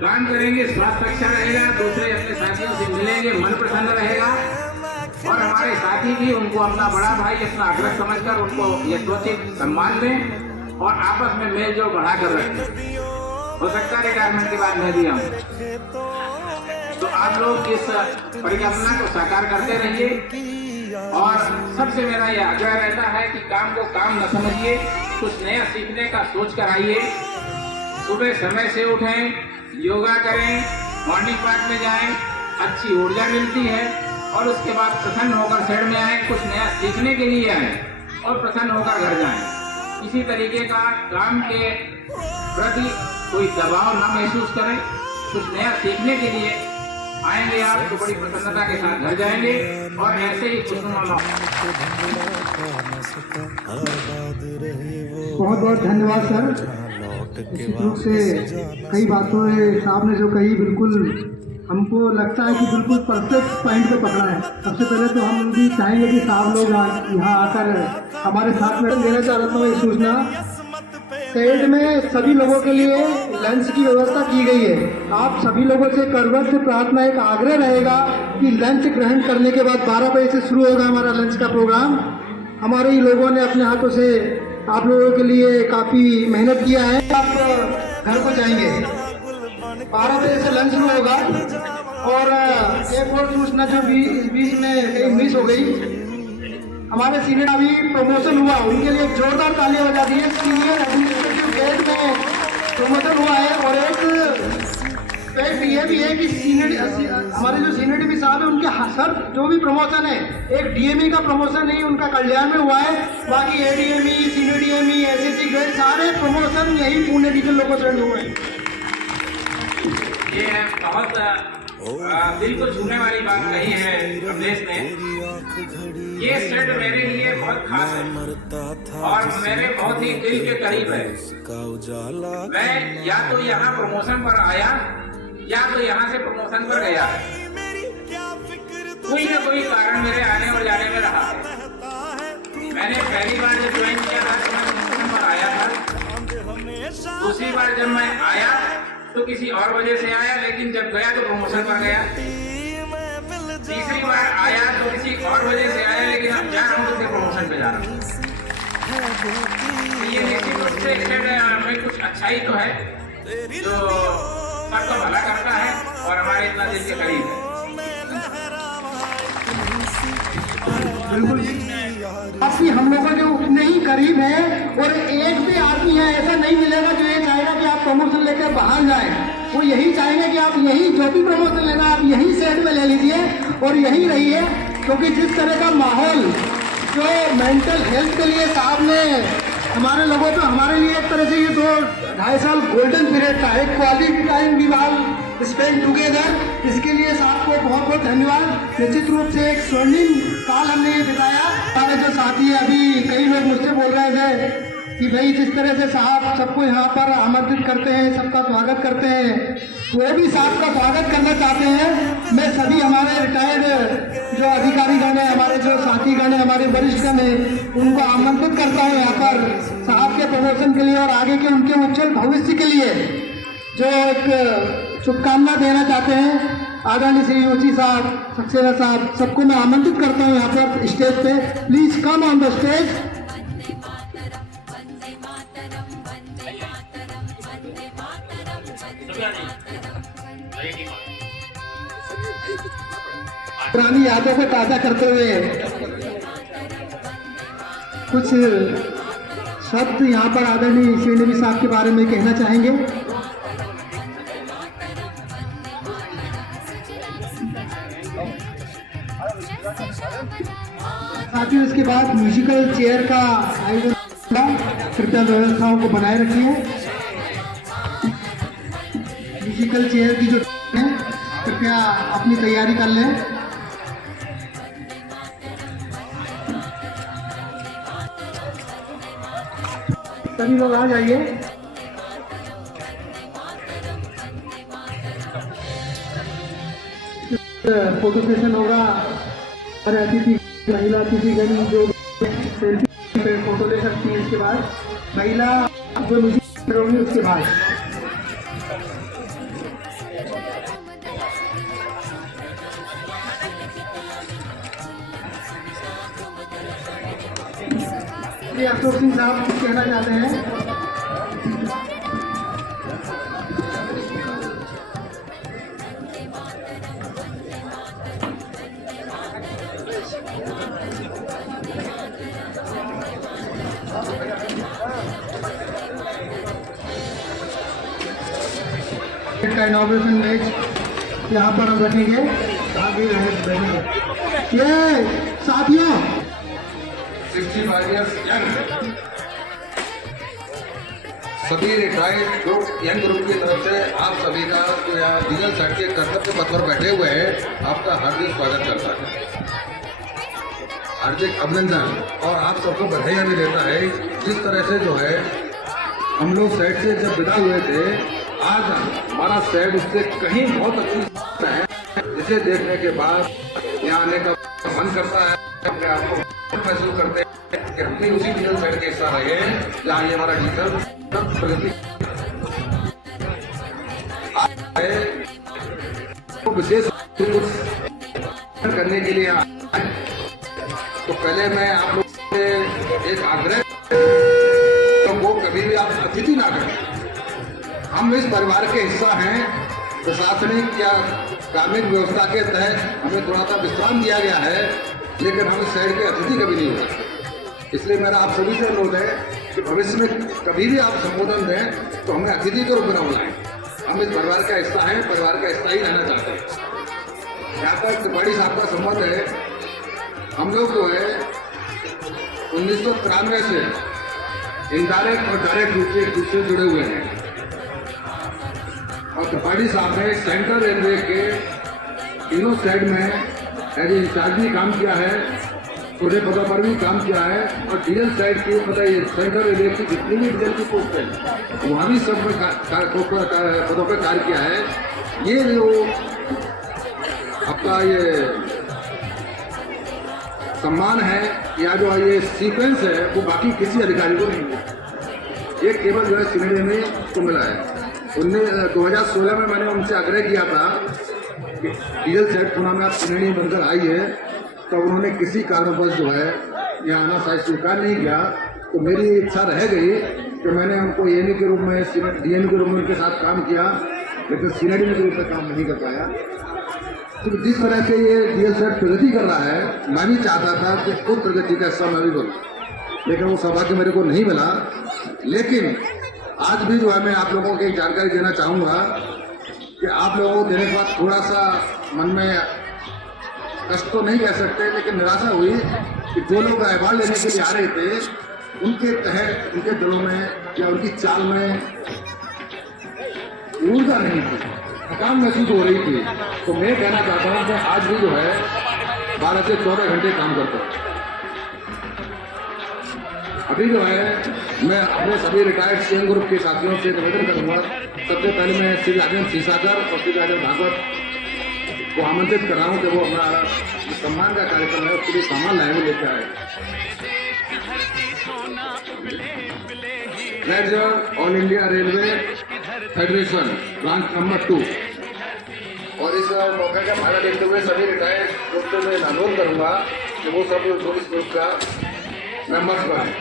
काम करेंगे, स्वास्थ्य अच्छा रहेगा, दूसरे अपने साथियों से मिलेंगे, मन प्रसन्न रहेगा और हमारे साथी भी उनको अपना बड़ा भाई, अपना अग्रज समझकर उनको यथोचित सम्मान दें और आपस में मेल जोल बढ़ाकर रखें। हो सकता है रिटायरमेंट के बाद मैं भी आऊँ, तो आप लोग इस परिकल्पना को साकार करते रहिए और सबसे मेरा यह आग्रह रहता है कि काम को काम न समझिए, कुछ नया सीखने का सोच कर आइए। सुबह समय से उठें, योगा करें, मॉर्निंग वॉक में जाएं, अच्छी ऊर्जा मिलती है और उसके बाद प्रसन्न होकर शहर में आए, कुछ नया सीखने के लिए आए और प्रसन्न होकर घर जाएं। इसी तरीके का काम के प्रति कोई दबाव न महसूस करें, कुछ नया सीखने के लिए आएंगे आप तो बड़ी प्रसन्नता के साथ घर जाएंगे और ऐसे ही खुशनुमा बहुत बहुत धन्यवाद सर। निश्चित रूप से कई बातों साहब ने जो कही बिल्कुल हमको लगता है कि बिल्कुल परफेक्ट पॉइंट पे पकड़ा है। सबसे पहले तो हम भी चाहेंगे कि साहब लोग यहाँ आकर हमारे साथ में देना चाहता हूँ ये सूचना। सेट में सभी लोगों के लिए लंच की व्यवस्था की गई है। आप सभी लोगों से करवट से प्रार्थना, एक आग्रह रहेगा कि लंच ग्रहण करने के बाद 12 बजे से शुरू होगा हमारा लंच का प्रोग्राम। हमारे ही लोगों ने अपने हाथों से आप लोगों के लिए काफ़ी मेहनत किया है। आप घर को जाएंगे, 12 बजे से लंच शुरू होगा। और एक और सूचना जो बीच में मिस हो गई, हमारे सीनियर अभी प्रमोशन हुआ, उनके लिए जोरदार तालियां बजा दी है। सीनियर एडमिनिस्ट्रेटिव ग्रेड में प्रमोशन हुआ है। और एक ये भी है कि हमारे जो सीनियर डीपी साहब है उनके सर जो भी प्रमोशन है, एक डीएमई का प्रमोशन नहीं उनका कल्याण में हुआ है, बाकी ADME, senior DME, SSC grade सारे प्रमोशन यही पुणे डिवीजन लोगों से हुए हैं। ये बहुत दिल को छूने वाली बात कही है कमलेश ने। ये सेट मेरे लिए बहुत खास है और मेरे बहुत ही दिल के करीब है। मैं या तो यहाँ प्रमोशन पर आया या तो यहाँ से प्रमोशन पर गया। कोई ना कोई कारण मेरे आने और जाने में रहा है। मैंने पहली बार जब ज्वाइन किया था तो मैं प्रमोशन पर आया था। दूसरी बार जब मैं आया तो किसी और वजह से आया, लेकिन जब गया तो प्रमोशन पर गया। तीसरी बार आया तो किसी और वजह से आया, लेकिन अब जा रहा हूँ तो प्रमोशन पे जा रहा हूँ। ये निश्चित रूप उससे में कुछ अच्छाई तो है जो सबका भला करता है और हमारे इतना दिल के करीब है। बिल्कुल आपकी हम लोगों के उतने ही करीब है और एक भी आदमी है ऐसा नहीं मिलेगा जो ये चाहेगा कि आप प्रमोशन लेकर बाहर जाएं। वो यही चाहेंगे कि आप यही जो भी प्रमोशन लेना आप यही सेट में ले लीजिए और यही रहिए, क्योंकि जिस तरह का माहौल जो मेंटल हेल्थ के लिए साहब ने हमारे लोगों पे हमारे लिए एक तरह से ये 2-2.5 साल गोल्डन पीरियड का एक quality time we all spend together, इसके लिए साहब को बहुत बहुत धन्यवाद। निश्चित रूप से एक स्वर्णिम काल हमने ये बिताया। हमारे जो साथी अभी कई लोग मुझसे बोल रहे थे कि भाई जिस तरह से साहब सबको यहाँ पर आमंत्रित करते हैं, सबका स्वागत करते हैं, वो भी साहब का स्वागत करना चाहते हैं। मैं सभी हमारे रिटायर्ड जो अधिकारी गण है, हमारे जो साथी गण है, हमारे वरिष्ठ गण है, उनको आमंत्रित करता हूँ यहाँ पर साहब के प्रमोशन के लिए और आगे के उनके उज्जवल भविष्य के लिए जो एक शुभकामना देना चाहते हैं। आदरणीय श्री योची साहब, सक्सेना साहब, सबको मैं आमंत्रित करता हूँ यहाँ पर स्टेज पे। Please come on the stage. पुरानी यादों को ताजा करते हुए कुछ शब्द यहाँ पर आदरणीय श्रीनवी साहब के बारे में कहना चाहेंगे। साथ ही उसके बाद म्यूजिकल चेयर का आयोजन, कृपया व्यवस्थाओं को बनाए रखिए। म्यूजिकल चेयर की जो है कृपया अपनी तैयारी कर लें। सभी लोग आ जाइए। फोटो सेशन होगा। हमारे अतिथि महिला अतिथिगण जो सेल्फी पे फोटो ले सकती है, इसके बाद महिला जो म्यूजिक होंगी उसके बाद अशोक सिंह साहब कुछ कहना चाहते हैं। का इनॉग्रेशन मैच यहाँ पर हम रखेंगे। आगे ये साथियों 65 years young सभी रिटायर्ड ग्रुप यंग ग्रुप की तरफ से आप सभी का जो यहाँ डीजल साइड के कर्तव्य पद पर बैठे हुए हैं, आपका हार्दिक स्वागत करता है, हार्दिक अभिनंदन और आप सबको बधाइयाँ भी देता है। जिस तरह से जो है हम लोग साइड से जब विदा हुए थे, आज हमारा साइड उससे कहीं बहुत अच्छी है, जिसे देखने के बाद यहाँ आने का मन करता है। अपने आप को महसूस करते हैं कि हम भी उसी डीजल साइड के हिस्सा रहे हैं जहाँ ये हमारा डीजल प्रगति तो विशेष करने के लिए आए। तो पहले मैं आप लोग से एक आग्रह, तो वो कभी भी आप अतिथि ना करें। हम इस परिवार के हिस्सा हैं। प्रशासनिक या कार्मिक व्यवस्था के तहत हमें थोड़ा सा विश्राम दिया गया है, लेकिन हम इस शहर के अतिथि कभी नहीं हुए। इसलिए मेरा आप सभी से अनुरोध है कि भविष्य में कभी भी आप संबोधन दें तो हमें अतिथि के रूप में बुलाएं। हम इस परिवार का हिस्सा हैं, परिवार का हिस्सा ही रहना चाहते हैं। यहाँ तक त्रिपाठी साहब का संबंध है, हम लोग जो है 1993 से इनडायरेक्ट और डायरेक्ट रूप से एक दूसरे से जुड़े हुए हैं। और त्रिपाठी साहब ने सेंट्रल रेलवे के तीनों साइड में एज इंचार्ज भी काम किया है, छोटे पदों पर भी काम किया है, और डीजल साइड की बताइए सेंट्रल रेलवे की जितनी भी डीजल की पोस्ट है वहाँ भी सब पदों पर कार्य किया है। ये जो आपका ये सम्मान है या जो ये सीक्वेंस है वो बाकी किसी अधिकारी को नहीं मिला, ये केवल जो है सिनेरियो में को मिला है। 2016 में मैंने उनसे आग्रह किया था कि डीजल साइड पुणे में आप सिनेरियो बनकर आई है, तो उन्होंने किसी कारणवश जो है यहाँ आना शायद स्वीकार नहीं किया। तो मेरी इच्छा रह गई कि मैंने उनको एएनयू के रूप में डीएनयू के रूप में उनके साथ काम किया, लेकिन सीआईडी के रूप में काम नहीं कर पाया। तो जिस तरह से ये डीएल सेट प्रगति कर रहा है, मैं भी चाहता था कि खुद प्रगति का हिस्सा मैं भी करूँ, लेकिन वो सौभाग्य मेरे को नहीं मिला। लेकिन आज भी जो है मैं आप लोगों को एक जानकारी देना चाहूँगा कि आप लोगों को देने के बाद थोड़ा सा मन में कष्ट तो नहीं कह सकते, लेकिन निराशा हुई कि जो लोग अवार्ड लेने के लिए आ रहे थे, उनके तहत उनके दिलों में या उनकी चाल में ऊर्जा नहीं थी, थकान महसूस हो रही थी। तो मैं कहना चाहता हूँ कि आज भी जो है 12 से 14 घंटे काम करता हूँ। अभी जो है मैं अपने सभी रिटायर्ड सीएम ग्रुप के साथियों से निवेदन करूंगा, सबसे पहले मैं श्री राजेंद्र क्षीरसागर और श्री राजेंद्र भागवत को आमंत्रित कर रहा हूँ कि वो अपना सम्मान का कार्यक्रम है उसके लिए सामान लाए हुए लेकर आए। Next all India railway federation branch number 2, और इस मौके का फायदा लेते हुए सभी रिटायर्ड ग्रुप से मैं अनुरोध करूंगा कि वो सब इस ग्रुप का मेंबर्स बने।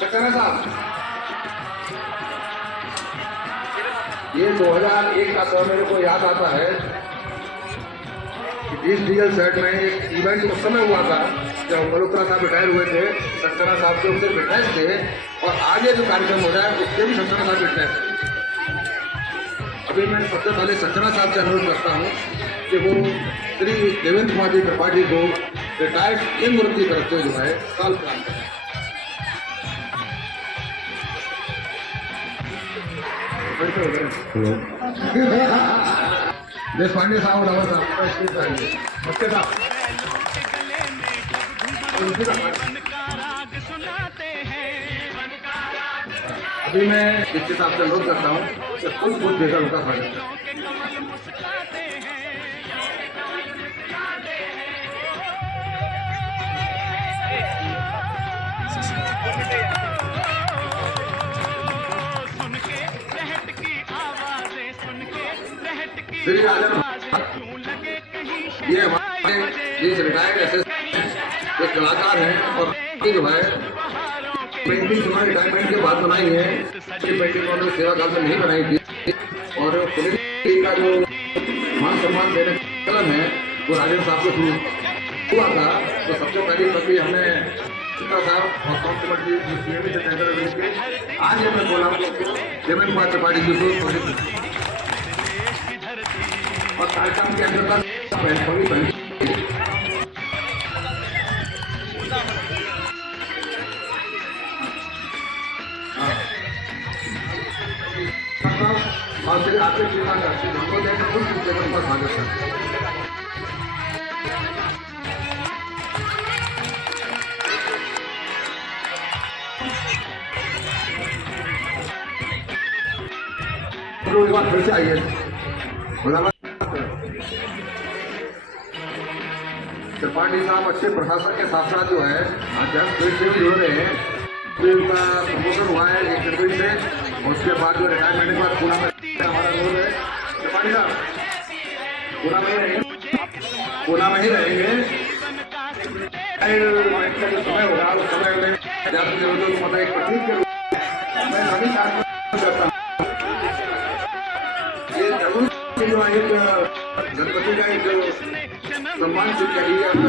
सक्सेना साहब, ये 2001 का समय मेरे को याद आता है कि इस डीएल सेट में एक इवेंट उस समय हुआ था जब मल्होत्रा साहब रिटायर हुए थे, सक्सेना साहब के उससे रिटायर थे, और आगे जो कार्यक्रम हो रहा है उसके भी सक्सेना साहब रिटायर थे। अभी मैं सबसे पहले सक्सेना साहब से अनुरोध करता हूँ कि वो श्री देवेंद्र कुमार जी त्रिपाठी को रिटायर्ड सीएम ग्रुप की तरफ से जो है साल प्लान करें। देश पांडे साहब और अवर साहब, नमस्ते साहब। अभी मैं डिप्टी साहब से अनुरोध करता हूँ कि खुद देकर उनका स्वागत करें। श्री राजेंद्र, ये हमारे जिस रिटायर्ड एसएस कलाकार हैं और जो है पेंटिंग हमारे रिटायरमेंट के बाद बनाई है, ये पेंटिंग उन्होंने सेवा काल में नहीं बनाई थी, और पुलिस का जो मान सम्मान देने का कलम है वो राजेंद्र साहब को शुरू हुआ था। तो सबसे पहले कभी हमने साहब और कौन कमेटी से टेंडर मिलकर आज ये मैं बोला देवेंद्र कुमार त्रिपाठी जी को, और कार्यक्रम के अंदर और फिर आपके चिंता करते हमको देखें कुछ टेबल पर स्वागत करते एक बार फिर से आइए। त्रिपाठी साहब अच्छे प्रशासन के साथ साथ जो है आज फिर से भी जुड़ रहे हैं। फिर उनका प्रमोशन हुआ है 1 जनवरी से, और उसके बाद जो रिटायरमेंट के बाद पूना में हमारा रोल है। त्रिपाठी साहब पूना में ही रहेंगे, पूना में ही रहेंगे। जो समय होगा उस समय में मतलब एक प्रतीक के रूप में मैं नवी करता हूँ। ये जरूर जो एक गणपति का एक सम्मान किया गया है।